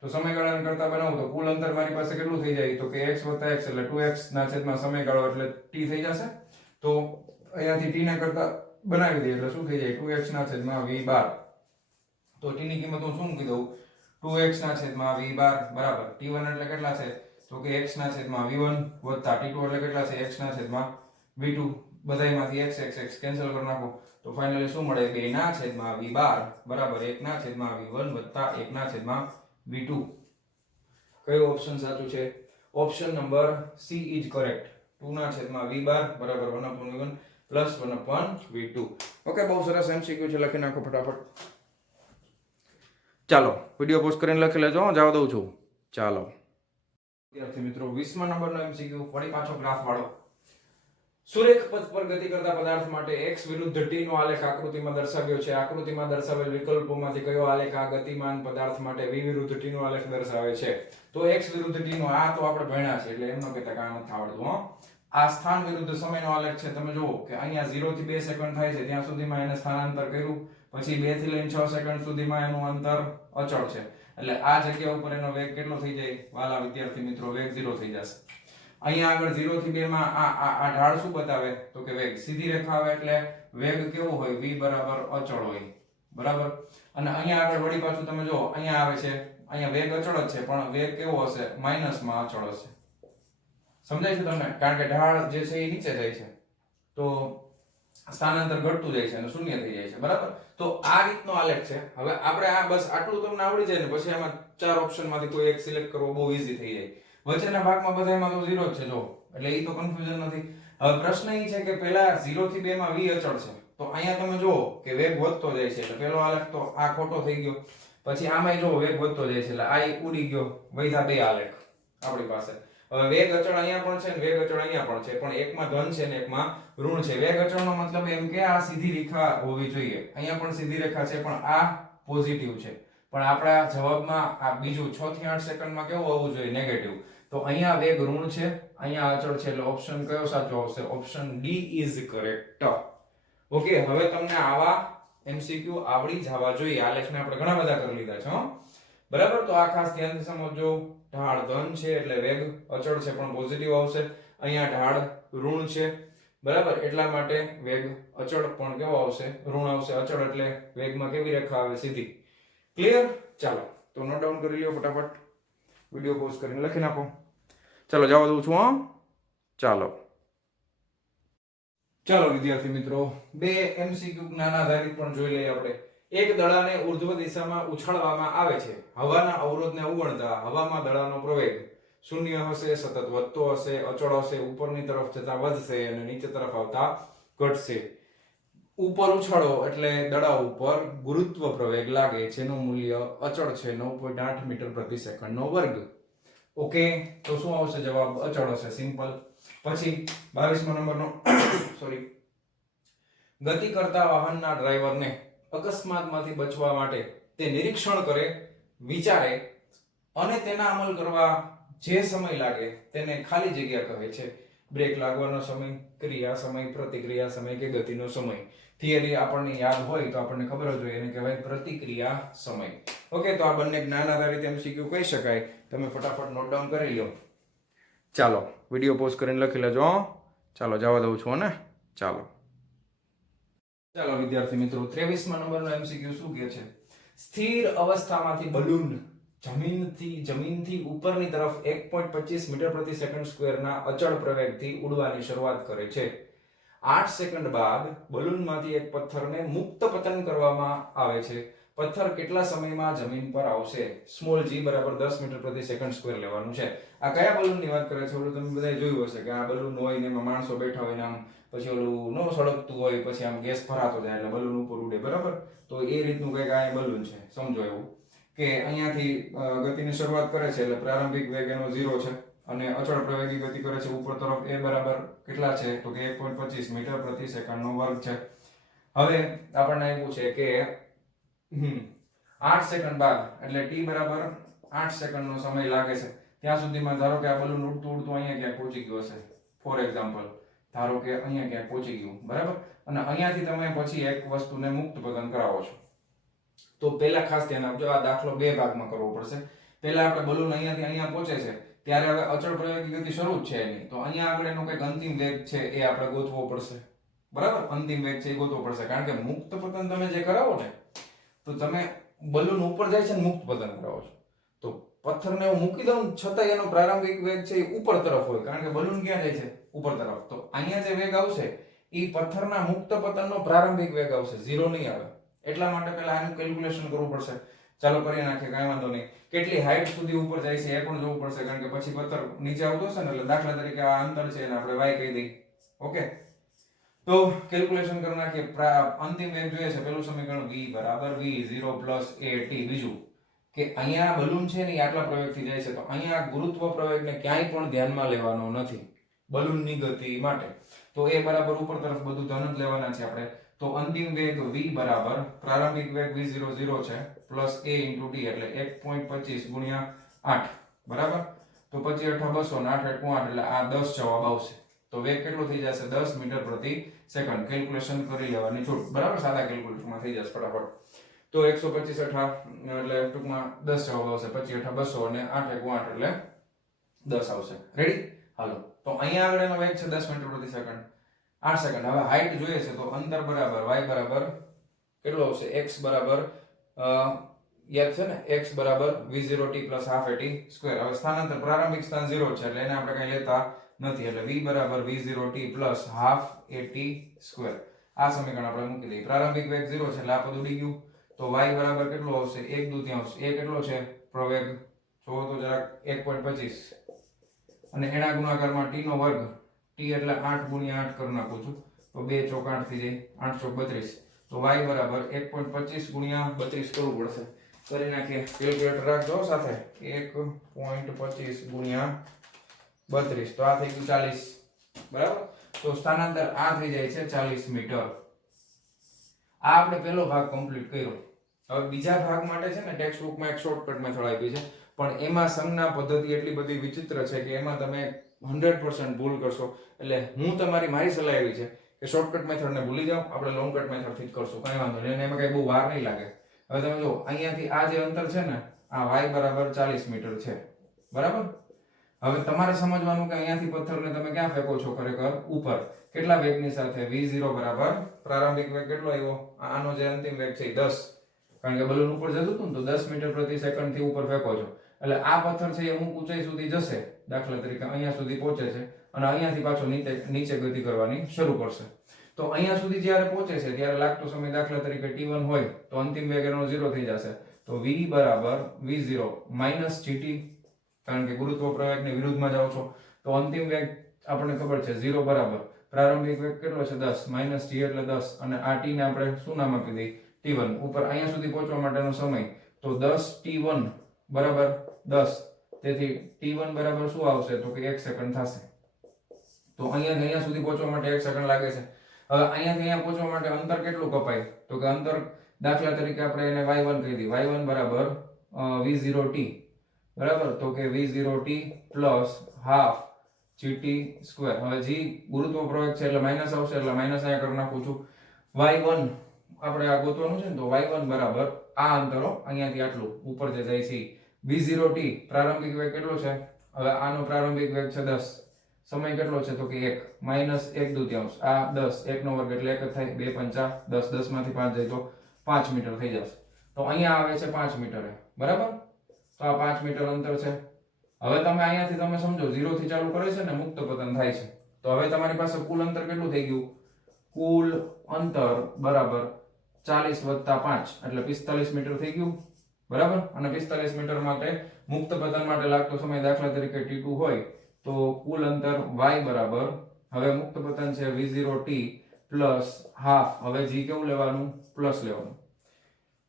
તો સમયગાળાને કરતા બનાવું તો કુલ અંતર મારી પાસે કેટલું થઈ જાય તો કે x x એટલે 2x ના છેદમાં સમયગાળો એટલે t થઈ જશે તો અહીંયાથી t ને કરતા બનાવી દઈએ એટલે શું થઈ જાય 2x ના છેદમાં v બાર તો t ની કિંમત હું શું મૂકી દઉં 2x ના છેદમાં v બાર બરાબર t1 એટલે કેટલા છે તો કે x ના છેદમાં v1 વત્તા t2 એટલે કેટલા છે x ના છેદમાં v2 બધાયમાંથી x કેન્સલ કરી નાખો તો ફાઇનલી શું મળે 2 ના છેદમાં v બાર બરાબર 1 ના છેદમાં v1 વત્તા 1 ના છેદમાં v2 કયો ઓપ્શન સાચું છે option number C is correct. 2 ના છેદમાં v બાર બરાબર 1/v1 પ્લસ 1/v2. ઓકે, બહુ સરસ એમસીક્યુ છે, લખી નાખો ફટાફટ. ચાલો વિડીયો પોઝ કરીને લખી લેજો, હું જવા દઉં છું. ચાલો વિદ્યાર્થી મિત્રો, 20મા નંબરનો એમસીક્યુ ફરી પાછો ગ્રાફ વાળો. સુરેખ પથ પર ગતિ કરતા પદાર્થ માટે x વિરુદ્ધ t નો આલેખ આકૃતિમાં દર્શાવ્યો છે. આકૃતિમાં દર્શાવેલ વિકલ્પોમાંથી કયો આલેખ આ ગતિમાન પદાર્થ માટે v વિરુદ્ધ t નો આલેખ દર્શાવે છે? તો x વિરુદ્ધ t નો આ તો આપણે ભણ્યા છે એટલે એમનો કહેતા કામ નથી આવડતું. હો, આ સ્થાન વિરુદ્ધ સમયનો આલેખ છે. તમે જુઓ કે અહીંયા 0 થી 2 સેકન્ડ થાય છે ત્યાં સુધીમાં એને સ્થાનાંતર કર્યું, પછી 2 થી લઈને 6 સેકન્ડ સુધીમાં એનું અંતર અચળ છે, એટલે આ જગ્યા ઉપર એનો વેગ કેટલો થઈ જાય વાલા વિદ્યાર્થી મિત્રો? વેગ 0 થઈ જશે. અહીંયા આગળ 0 થી 2 માં આ ઢાળ શું બતાવે? તો કે વેગ. સીધી રેખા આવે એટલે વેગ કેવો હોય? v બરાબર અચળ હોય, બરાબર. અને અહીંયા આગળ વળી પાછું તમે જો અહીંયા આવે છે, અહીંયા વેગ અચળ જ છે પણ વેગ કેવો હશે? માઈનસ માં અચળ હશે. સમજાય છે તમને? કારણ કે ઢાળ જે છે એ નીચે જાય છે તો સ્થાનાંતર ઘટતું જાય છે અને શૂન્ય થઈ જાય છે, બરાબર. તો આ રીતનો આલેખ છે. હવે આપણે આ બસ આટલું તમને આવડી જાય ને પછી આમાં 4 ઓપ્શન માંથી કોઈ એક સિલેક્ટ કરવો બહુ ઈઝી થઈ જાય. વચ્ચેના ભાગમાં બધામાં તો 0 જ છે જો, એટલે એ તો કન્ફ્યુઝન નથી. હવે પ્રશ્ન એ છે કે પહેલા 0 થી 2 માં v અચળ છે, તો અહીંયા તમે જુઓ કે વેગ વધતો જાય છે, એટલે પહેલો આલેખ તો આ ખોટો થઈ ગયો. પછી આમાંય જો વેગ વધતો જાય છે એટલે આ ઉડી ગયો, વૈધા બે આલેખ આપણી પાસે. હવે વેગ અચળ અહીંયા પણ છે ને વેગ અચળ અહીંયા પણ છે, પણ એકમાં ધન છે ને એકમાં ઋણ છે. વેગ અચળનો મતલબ એમ કે આ સીધી રેખા હોવી જોઈએ. અહીંયા પણ સીધી રેખા છે પણ આ પોઝિટિવ છે, પણ આપણા જવાબમાં આ બીજું 6 થી 8 સેકન્ડમાં કેવું હોવું જોઈએ? નેગેટિવ. તો અહીંયા વેગ ઋણ છે, અહીંયા અચળ છે, એટલે ઓપ્શન કયો સાચો આવશે? Option D is correct. Okay, હવે તમને આવા એમસીક્યુ આવડી જવા જોઈએ. આ લેખને આપણે ઘણા બધા કરી લીધા છે, બરાબર. તો આ ખાસ ધ્યાનથી સમજજો. ઢાળ ધન છે એટલે વેગ અચળ છે પણ પોઝિટિવ આવશે. અહીંયા ઢાળ ઋણ છે, બરાબર, એટલા માટે વેગ અચળ પણ કેવો આવશે? ઋણ આવશે. અચળ એટલે વેગમાં કેવી રેખા આવે? સીધી. ક્લિયર? ચાલો તો નોટ ડાઉન કરી લ્યો ફટાફટ, વિડિયો પોઝ કરીને લખી નાખો. ચાલો જવા દઉં છું. હા, ચાલો વિદ્યાર્થી મિત્રો, બે એમસીક્યુ જ્ઞાન આધારિત પણ જોઈ લઈએ આપણે. એક દડાને ઉર્ધ્વ દિશામાં ઉછાળવામાં આવે છે. હવાના અવરોધને અવગણતા હવામાં દડાનો પ્રવેગ શૂન્ય હશે, સતત વધતો હશે, અચળ હશે, ઉપરની તરફ જતા વધશે અને નીચે તરફ આવતા ઘટશે. ઉપર ઉછાળો એટલે દડા ઉપર ગુરુત્વ પ્રવેગ લાગે, જેનું મૂલ્ય અચળ છે 9.8 મીટર પ્રતિ સેકન્ડનો વર્ગ. ઓકે, તો શું આવશે જવાબ? અચળ હશે, સિમ્પલ. પછી 22મા નંબરનો સોરી, ગતિ કરતા વાહનના ડ્રાઈવરને અકસ્માતમાંથી બચવા માટે તે નિરીક્ષણ કરે, વિચારે અને તેના અમલ કરવા જે સમય લાગે તેને ખાલી જગ્યા કહે છે. બ્રેક લાગવાનો સમય, ક્રિયા સમય, પ્રતિક્રિયા સમય કે ગતિનો સમય. થિયરી આપણને યાદ હોય તો આપણને ખબર જ હોય, એને કહેવાય પ્રતિક્રિયા સમય. ઓકે, તો આ બંને જ્ઞાન આધારિત એમસીક્યુ કહી શકાય. તમે ફટાફટ નોટ ડાઉન કરી લો. ચાલો વિડીયો પોઝ કરીને લખી લેજો. ચાલો જવા દઉં છું ને. ચાલો વિદ્યાર્થી મિત્રો, 23મા નંબરનો એમસીક્યુ શું કહે છે? સ્થિર અવસ્થામાંથી બલૂન જમીનથી ઉપરની તરફ 1.25 મીટર પ્રતિ સેકન્ડ સ્ક્વેરના અચળ પ્રવેગથી ઉડવાની શરૂઆત કરે છે. 8 સેકન્ડ બાદ બલૂનમાંથી એક પથ્થરને મુક્ત પતન કરવામાં આવે છે. પથ્થર કેટલા સમયમાં જમીન પર આવશે? સ્મોલ g બરાબર 10 મીટર પ્રતિ સેકન્ડ સ્ક્વેર લેવાનું છે. આ કયા બલૂનની વાત કરે છે? ઓલું તમે બધાએ જોયું હશે કે આ બલૂન હોય ને એમાં માણસો બેઠા હોય ને આમ પછી ઓલું નો સળગતું હોય, પછી આમ ગેસ ભરાતો જાય એટલે બલૂન ઉપર ઉડે, બરાબર. તો એ રીતનું કંઈક આ બલૂન છે, સમજો એવું કે અહીંયાથી ગતિની શરૂઆત કરે છે એટલે પ્રારંભિક વેગ એનો 0 છે અને અચળ પ્રવેગી ગતિ કરે છે ઉપર તરફ. એ બરાબર કેટલા છે? તો કે 1.25 મીટર પ્રતિ સેકન્ડનો વર્ગ છે. હવે આપણને એવું છે કે 8 સેકન્ડ બાદ એટલે t બરાબર 8 સેકન્ડનો સમય લાગે છે. ત્યાં સુધીમાં ધારો કે આ બલૂન ઉડતું ઉડતું અહીંયા ક્યાંક પહોંચી ગયું હશે. ફોર એક્ઝામ્પલ, ધારો કે અહીંયા ક્યાંક પહોંચી ગયું, બરાબર. અને અહીંયાથી તમે પછી એક વસ્તુને મુક્ત પતન કરાવો છો. તો પહેલા ખાસ ધ્યાન આપજો, આ દાખલો બે ભાગમાં કરવો પડશે. પહેલા આપણે બલૂન અહીંયાથી અહીંયા પહોંચે છે ત્યારે હવે અચળ પ્રવેગી ગતિ શરૂ જ છે એની, તો અહીંયા આગળ એનો કંઈક અંતિમ વેગ છે એ આપણે ગોતવો પડશે, બરાબર. અંતિમ વેગ છે એ ગોતવો પડશે, કારણ કે મુક્ત પતન તમે જે કરાવો ને તો તમે બલૂન ઉપર જાય છે ને મુક્ત પતન કરાવો છો, તો પથ્થરને હું મૂકી દઉં છતાં એનો પ્રારંભિક વેગ છે એ ઉપર તરફ હોય, કારણ કે બલૂન ક્યાં જાય છે? ઉપર તરફ. તો અહીંયા જે વેગ આવશે એ પથ્થરના મુક્ત પતનનો પ્રારંભિક વેગ આવશે, 0 નહીં આવે. એટલા માટે પહેલા આનું કેલ્ક્યુલેશન કરવું પડશે. ચાલો કરી નાખીએ, કાંઈ વાંધો નહીં. કેટલી હાઈટ સુધી ઉપર જાય છે એ પણ જોવું પડશે, કારણ કે પછી પથ્થર નીચે આવતો હશે ને, એટલે દાખલા તરીકે આ અંતર છે એને આપણે y કહી દઈએ. ઓકે, તો કેલ્ક્યુલેશન કરી નાખીએ. અંતિમ વેગ જોઈએ છે. પેલું સમીકરણ v બરાબર v0 પ્લસ at. બીજું કે અહીંયા બલૂન છે ને એ આટલા પ્રવેગથી જાય છે, તો અહીંયા ગુરુત્વ પ્રવેગને ક્યાંય પણ ધ્યાનમાં લેવાનો નથી બલૂનની ગતિ માટે. તો એ બરાબર ઉપર તરફ બધું ધન જ લેવાના છે આપણે. તો અંતિમ વેગ v બરાબર પ્રારંભિક વેગ v0 0 છે પ્લસ a * t એટલે 1.25 ગુણ્યા 8 બરાબર. તો 25 8 200 ને 8 8 એટલે આ 10 જવાબ આવશે. તો વેગ કેટલો થઈ જશે? 10 મીટર પ્રતિ સેકન્ડ. કેલ્ક્યુલેશન કરી લેવાની છૂટ, બરાબર. સાદા કેલ્ક્યુલેટરમાં થઈ જશે ફટાફટ. તો 125 8 એટલે ટૂંકમાં 10 જવાબ આવશે. 25 8 200 અને 8 1 8 એટલે 10 આવશે. રેડી? હાલો, તો અહીંયા આગળ એનો વેગ છે 10 મીટર પ્રતિ સેકન્ડ, 8 સેકન્ડ. હવે હાઈટ જોઈએ છે, તો અંતર બરાબર y બરાબર કેટલો આવશે? x બરાબર યાદ છે ને, x બરાબર v0t + ½ at સ્ક્વેર. હવે સ્થાનાંતર પ્રારંભિક સ્થાન 0 છે એટલે એને આપણે કઈ લેતા નથી, એટલે v બરાબર v0t + ½ at સ્ક્વેર. આ સમીકરણ આપણે મૂકી દઈએ. પ્રારંભિક વેગ 0 છે એટલે આ પદ ઉડી ગયું. તો y બરાબર કેટલો આવશે? 1/2. એ કેટલો છે પ્રવેગ? જોવો તો જરાક 1.25 અને એના ગુણાકારમાં t નો વર્ગ. t એટલે 8 ગુણ્યા 8 કરી નાખું છું, તો 2 ચોક 8 થઈ જાય, 8 ચોક 32. તો y બરાબર 1.25 ગુણ્યા 32 કરવું પડશે. કરી નાખીએ. કેલ્ક્યુલેટર રાખજો સાથે. 1.25 ગુણ્યા 32, તો આ થઈ ગયું 40 બરાબર. તો સ્થાનાંતર આ થઈ જાય છે 40 મીટર. આ આપણે પહેલો ભાગ કમ્પ્લીટ કર્યો. હવે બીજા ભાગ માટે છે ને ટેક્સ્ટ બુકમાં એક શોર્ટકટ મેથડ આપી છે, પણ એમાં સંજ્ઞા પદ્ધતિ એટલી બધી વિચિત્ર છે કે એમાં તમે 100% ભૂલ કરશો. એટલે હું મારી સલાહ એવી છે કે શોર્ટકટ મેથડને ભૂલી જાઓ, આપણે લોંગ કટ મેથડથી જ કરશું, કાંઈ વાંધો નહીં, એમાં કઈ બહુ વાર નહીં લાગે. હવે તમે જો અહીંયાથી આ જે અંતર છે ને, આ y બરાબર 40 મીટર છે બરાબર. હવે તમારે સમજવાનું કે અહીંયાથી પથ્થરને તમે ક્યાં ફેંકો છો? ખરેખર ઉપર. કેટલા વેગની સાથે? v0 બરાબર પ્રારંભિક વેગ કેટલો આવ્યો? આનો જે અંતિમ વેગ છે 10, કારણ કે બલૂન ઉપર જતું હતું ને, તો 10 મીટર પ્રતિ સેકન્ડ થી ઉપર ફેંકો છો. એટલે આ પથ્થર છે એ અમુક ઊંચાઈ સુધી જશે, દાખલા તરીકે અહીંયા સુધી પહોંચે છે, અને અહીંયાથી પાછો નીચે ગતિ કરવાની શરૂ કરશે. તો અહીંયા સુધી જ્યારે પહોંચે છે ત્યારે લાગતો સમય દાખલા તરીકે t1 હોય, તો અંતિમ વેગ એનો 0 થઈ જશે. તો v બરાબર v0 - gt, કારણ કે ગુરુત્વ પ્રવેગની વિરુદ્ધમાં જાઓ છો. તો અંતિમ વેગ આપણને ખબર છે 0 બરાબર પ્રારંભિક વેગ કેટલો છે? 10 - g એટલે 10, અને આ t ને આપણે શું નામ આપી દઈએ? t1. ઉપર અહીંયા સુધી પહોંચવા માટેનો સમય તો 10 t1 બરાબર 10. તેથી t1 બરાબર શું આવશે? તો કે 1 સેકન્ડ થશે. તો અહીંયાથી અહીંયા સુધી પહોંચવા માટે 1 સેકન્ડ લાગે છે. હવે અહીંયાથી અહીંયા પહોંચવા માટે અંતર કેટલું કપાય? તો કે અંતર દાખલા તરીકે આપણે એને y1 કહી દઈએ. y1 બરાબર v0t બરાબર. તો કે v0t + ½ gt સ્ક્વેર. હવે g ગુરુત્વ પ્રવેગ છે એટલે માઈનસ આવશે, એટલે માઈનસ અહીંયા કરી નાખું છું. y1 આપણે આ ગોતવાનું છે ને, તો y1 બરાબર આ અંતરો અહીંયાથી આટલું ઉપર જે જાય છે v0t પ્રારંભિક વેગ કેટલો છે? હવે આનો પ્રારંભિક વેગ છે 10, સમય કેટલો છે? તો કે 1 - 1/2. આ 10, 1 નો વર્ગ એટલે 1 જ થાય. 2 5 10, 10 માંથી 5 જાય તો 5 મીટર થઈ જશે. તો અહીંયા આવે છે 5 મીટરે બરાબર. તો આ 5 મીટર અંતર છે. હવે તમે અહીંયાથી તમે સમજો 0 થી ચાલુ કરે છે ને, મુક્ત પતન થાય છે. તો હવે તમારી પાસે કુલ અંતર કેટલું થઈ ગયું? કુલ અંતર બરાબર 40 + 5 એટલે 45 મીટર થઈ ગયું બરાબર. અને 45 મીટર માટે મુક્ત પતન માટે લાગતો સમય દાખલા તરીકે t2 હોય, તો કુલ અંતર y બરાબર, હવે મુક્ત પતન છે v0t + ½. હવે g કેવું લેવાનું? પ્લસ લેવાનું.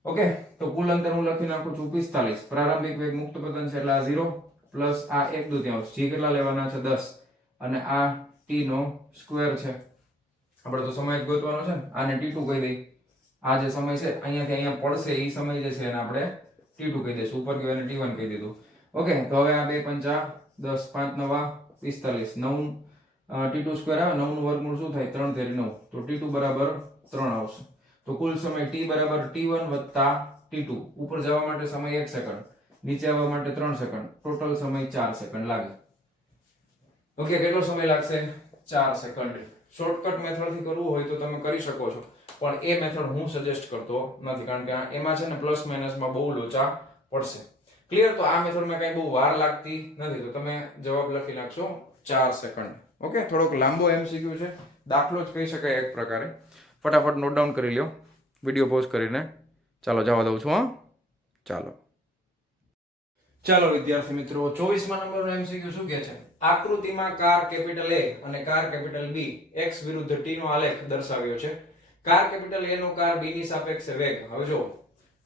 ઓકે, તો કુલ અંતર હું લખી નાખું છું 45. પ્રારંભિક વેગ મુક્ત પતન છે એટલે આ 0 પ્લસ આ 1/2. g કેટલા લેવાના છે? 10, અને આ t નો સ્ક્વેર છે. આપણે તો સમય જ ગોતવાનો છે ને, આને t2 કહી દઈએ. આ જે સમય છે અહીંયાથી અહીંયા પડશે એ સમય જે છે એને આપણે t2 કહી દઈશું. ઉપર ગયો એને t1 કહી દીધું. ઓકે, તો હવે આ 2 5 10 5 9 45 9 t2 સ્ક્વેર આવે, 9 નું વર્ગમૂળ શું થાય? 3 તેરી 9. તો t2 બરાબર 3 આવશે. તો કુલ સમય t બરાબર t1 + t2. ઉપર જવા માટે સમય 1 સેકન્ડ, નીચે આવવા માટે 3 સેકન્ડ, ટોટલ સમય 4 સેકન્ડ લાગે. ઓકે, કેટલો સમય લાગશે? 4 સેકન્ડ. શોર્ટકટ મેથડથી કરવું હોય તો તમે કરી શકો છો, પણ એ મેથડ હું સજેસ્ટ કરતો નથી, કારણ કે એમાં છે ને પ્લસ માઇનસમાં બહુ લોચા પડશે. ક્લિયર? તો આ મેથડમાં કઈ બહુ વાર લાગતી નથી, તો તમે જવાબ લખી નાખશો 4 સેકન્ડ. ઓકે, થોડોક લાંબો MCQ છે, દાખલો જ કહી શકાય એક પ્રકારે. ફટાફટ નોટ ડાઉન કરી લ્યો વિડીયો પોઝ કરીને. ચાલો જવા દઉં છું. હા, ચાલો વિદ્યાર્થી મિત્રો, 24મા નંબરનો એમસીક્યુ શું કહે છે? આકૃતિમાં કાર કેપિટલ A અને કાર કેપિટલ B x વિરુદ્ધ t નો આલેખ દર્શાવ્યો છે. કાર કેપિટલ A નો કાર B ની સાપેક્ષે વેગ. હવે જો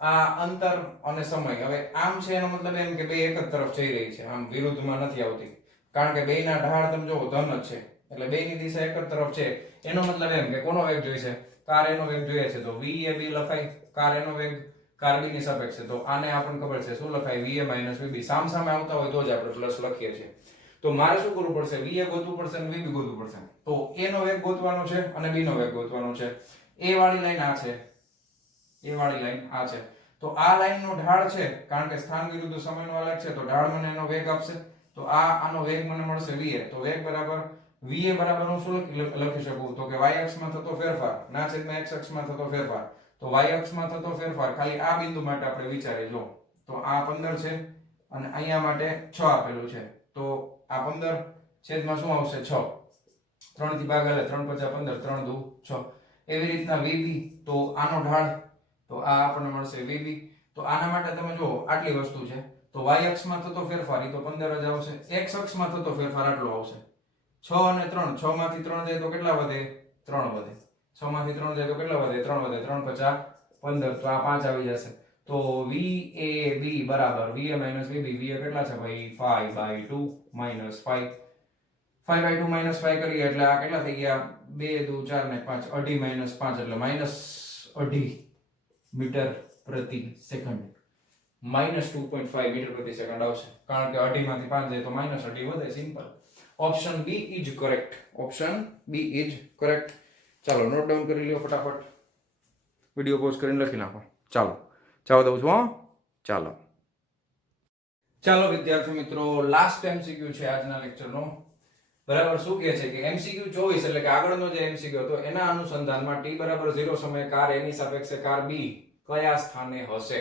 આ અંતર અને સમય, હવે આમ છે એનો મતલબ એમ કે બે એક જ તરફ જઈ રહી છે, આમ વિરુદ્ધમાં નથી આવતી, કારણ કે બેયના ઢાળ તમે જોવો ધન જ છે, એટલે બેયની દિશા એક જ તરફ છે. એનો મતલબ એમ કે કોનો વેગ જોઈએ છે? કાર A નો વેગ જોઈએ છે, તો VAB લખાય. કાર A નો વેગ કાર B ની સાપેક્ષે, તો આને આપણને ખબર છે શું લખાય? VA VB. સામ સામે આવતા હોય તો જ આપણે પ્લસ લખીએ છીએ. તો મારે શું કરવું પડશે? VA ગોતવું પડશે અને VB ગોતવું પડશે. તો A નો વેગ ગોતવાનો છે અને B નો વેગ ગોતવાનો છે. A વાળી લાઈન આ છે, A વાળી લાઈન આ છે. તો આ લાઈન નો ઢાળ છે, કારણ કે સ્થાન વિરુદ્ધ સમયનો આલેખ છે, તો ઢાળ મને એનો વેગ આપશે. તો આનો વેગ મને મળશે VA. તો વેગ બરાબર VA બરાબર હું શું લખી શકું? તો કે y અક્ષમાં થતો ફેરફાર ના છેદમાં x અક્ષમાં થતો ફેરફાર. તો y અક્ષમાં થતો ફેરફાર ખાલી આ બિંદુ માટે આપણે વિચારીએ. જો તો આ 15 છે અને અહીંયા માટે 6 આપેલું છે, તો આ 15 છેદમાં શું આવશે? 6. 3 થી ભાગ એટલે 3 5 15, 3 દુ 6. એવી રીતના VB, તો આનો ઢાળ, તો આ આપણને મળશે VB. તો આના માટે તમે જો આટલી વસ્તુ છે, તો y અક્ષમાં થતો ફેરફાર એ તો 15 જ આવશે. x અક્ષમાં થતો ફેરફાર આટલો આવશે. 6 અને 3, 6 માંથી 3 જાય તો કેટલા વધે? 3 વધે. 6 માંથી 3 જાય તો કેટલા વધે? 3 વધે. 3 5 15, તો આ 5 આવી જશે. તો VAB બરાબર VA VB. VA કેટલા છે ભાઈ? 5/2 -5. 5/2 -5 કરીએ એટલે આ કેટલા થઈ ગયા? 2 દુ 4 ને 5, અઢી -5 એટલે -2.5 મીટર પ્રતિ સેકન્ડ. -2.5 મીટર પ્રતિ સેકન્ડ આવશે, કારણ કે અઢી માંથી 5 જાય તો -2.5 વધે. Simple. Option B is correct. Option B is correct. ચાલો નોટ ડાઉન કરી લ્યો ફટાફટ. વિડિયો પોઝ કરીને લખી નાખો. ચાલો જવા દઉં છું. ચાલો વિદ્યાર્થી મિત્રો, લાસ્ટ એમસીક્યુ છે આજના લેક્ચરનો. બરાબર. શું કહે છે કે એમસીક્યુ 24 એટલે કે આગળનો જે એમસીક્યુ હતો એના અનુસંધાનમાં t બરાબર 0 સમયે કાર A ની સાપેક્ષે કાર B કયા સ્થાને હશે?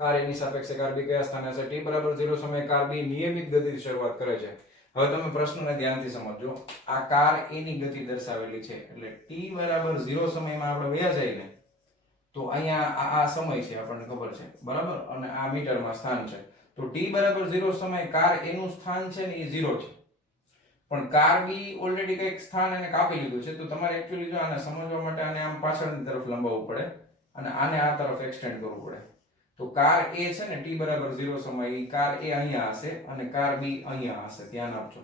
કાર A ની સાપેક્ષે કાર B કયા સ્થાને હશે? t બરાબર 0 સમયે કાર B નિયમિત ગતિથી શરૂઆત કરે છે. હવે તમે પ્રશ્નને ધ્યાનથી સમજજો. આ કાર A ની ગતિ દર્શાવેલી છે, એટલે t બરાબર 0 સમયમાં આપણે વયા જઈએ ને, તો અહીંયા આ સમય છે, આપણને ખબર છે, બરાબર, અને આ મીટરમાં સ્થાન છે. તો t બરાબર 0 સમયે કાર A નું સ્થાન છે ને એ 0 છે, પણ કાર B ઓલરેડી કંઈક સ્થાન એને કાપી લીધું છે. તો તમારે એક્ચ્યુઅલી જો આને સમજવા માટે આને આમ પાછળની તરફ લંબાવવું પડે અને આને આ તરફ એક્સટેન્ડ કરવું પડે. તો કાર A છે ને t બરાબર 0 સમયે કાર A અહીંયા હશે અને કાર B અહીંયા હશે. ધ્યાન આપજો.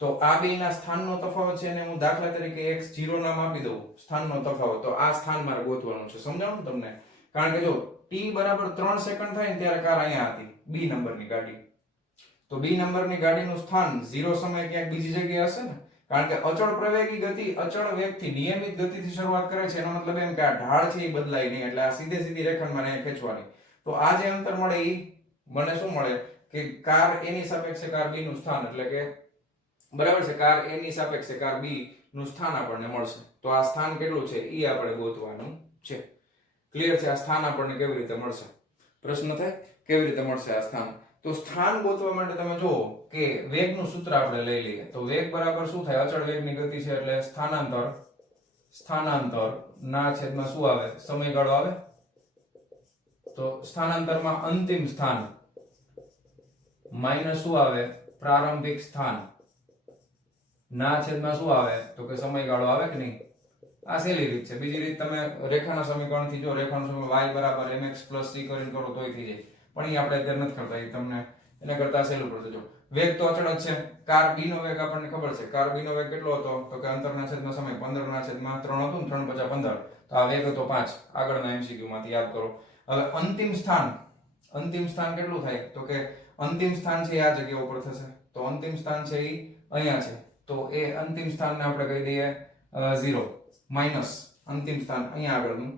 તો આ બે ના સ્થાનનો તફાવત છે અને હું દાખલા તરીકે x0 નામ આપી દઉં, સ્થાનનો તફાવત. તો આ સ્થાન મારે ગોતવાનું છે. સમજાણું તમને? કારણ કે જો t બરાબર 3 સેકન્ડ થાય ને ત્યારે કાર અહીંયા હતી, B નંબરની ગાડી. તો B નંબરની ગાડીનું સ્થાન 0 સમયે ક્યાંક બીજી જગ્યાએ હશે ને, કારણ કે અચળ પ્રવેગી ગતિ અચળ વેગથી નિયમિત ગતિથી શરૂઆત કરે છે. એનો મતલબ એમ કે આ ઢાળ છે એ બદલાય નહીં, એટલે આ સીધે સીધી રેખામાં અહીંયા ખેંચવાની. તો આ જે અંતર મળે એ મને શું મળે કે કાર A ની સાપેક્ષે કાર B નું સ્થાન, એટલે કે બરાબર છે, કાર A ની સાપેક્ષે કાર B નું સ્થાન આપણને મળશે. તો આ સ્થાન કેટલું છે એ આપણે ગોતવાનું છે. ક્લિયર છે? આ સ્થાન આપણને કેવી રીતે મળશે? પ્રશ્ન થાય કેવી રીતે મળશે આ સ્થાન? તો સ્થાન ગોતવા માટે તમે જુઓ કે વેગનું સૂત્ર આપણે લઈ લઈએ. તો વેગ બરાબર શું થાય? અચળ વેગની ગતિ છે એટલે સ્થાનાંતર ના છેદમાં શું આવે? સમયગાળો આવે. તો સ્થાનાંતરમાં અંતિમ સ્થાન માઈનસ શું આવે? પ્રારંભિક સ્થાન ના છેદમાં શું આવે? તો કે સમયગાળો આવે કે નહીં? આ સહેલી રીત છે. બીજી રીત તમે રેખાના સમીકરણથી જો રેખાનું સમીકરણ y બરાબર mx plus c કરીને કરો તોય થઈ જાય, પણ એ આપણે અત્યારે નથી કરતા. એ તમને એને કરતા સહેલું પડશે. જો વેગ તો અચળ જ છે. કાર B નો વેગ આપણને ખબર છે. કાર B નો વેગ કેટલો હતો? તો કે અંતરના છેદમાં સમય 15 ના છેદમાં 3 હતું ને, 3 5 15, તો આ વેગ હતો 5. આગળના MCQ માંથી યાદ કરો. હવે અંતિમ સ્થાન કેટલું થાય? તો કે અંતિમ સ્થાન છે આ જગ્યા ઉપર થશે. તો અંતિમ સ્થાન છે એ અહીંયા છે. તો એ અંતિમ સ્થાનને આપણે કહી દઈએ 0, માઈનસ અંતિમ સ્થાન અહીંયા આગળનું,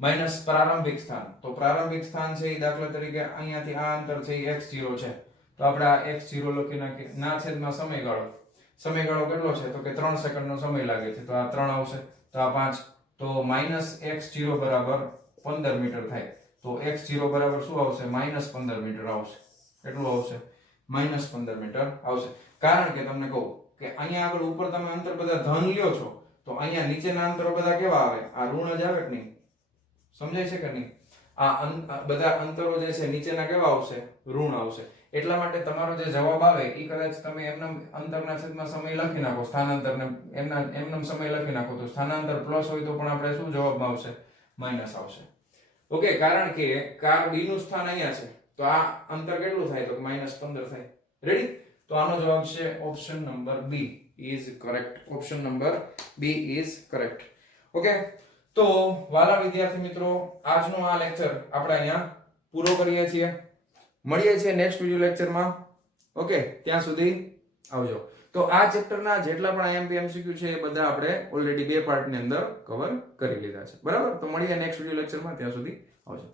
માઈનસ પ્રારંભિક સ્થાન. તો પ્રારંભિક સ્થાન છે એ દાખલા તરીકે અહીંયાથી આ અંતર છે એ x0 છે. તો આપણે આ x0 લખી નાખીએ. ના છેદમાં સમયગાળો કેટલો છે? તો કે 3 સેકન્ડનો સમય લાગે છે. તો આ 3 આવશે, તો આ 5. તો માઈનસ x0 બરાબર 15 મીટર થાય. તો x0 બરાબર શું આવશે? -15 મીટર આવશે. કેટલું આવશે? -15 મીટર આવશે. કારણ કે તમને કહું કે અહીંયા આગળ ઉપર તમે અંતર બધા ધન લ્યો છો, તો અહીંયા નીચેના અંતરો બધા કેવા આવે? આ ઋણ જ આવે કે નહીં? સમજાય છે કે નહીં? બધા અંતરો જે છે નીચેના કેવા આવશે? ઋણ આવશે. એટલા માટે તમારો જે જવાબ આવે એ કદાચ તમે એમના અંતરના છેદમાં સમય લખી નાખો, સ્થાનાંતરને એમનો સમય લખી નાખો તો સ્થાનાંતર પ્લસ હોય તો પણ આપણે શું જવાબમાં આવશે? માઇનસ આવશે. ઓકે, કારણ કે કાર બી નું સ્થાન અહીંયા છે તો આ અંતર કેટલું થાય? તો -15 થાય. રેડી? તો આનો જવાબ છે option number B is correct. Option number B is correct. Okay, તો વાલા વિદ્યાર્થી મિત્રો, આજનો આ લેક્ચર આપણે અહીંયા પૂરો કરીએ છીએ. મળીએ છીએ નેક્સ્ટ વિડિયો લેક્ચરમાં. ઓકે, ત્યાં સુધી આવજો. તો આ ચેપ્ટરના જેટલા પણ આઈએમપી એમસીક્યુ છે એ બધા આપણે ઓલરેડી 2 પાર્ટની અંદર કવર કરી લીધા છે. બરાબર? તો મળીએ નેક્સ્ટ વિડિયો લેક્ચરમાં. ત્યાં સુધી આવજો.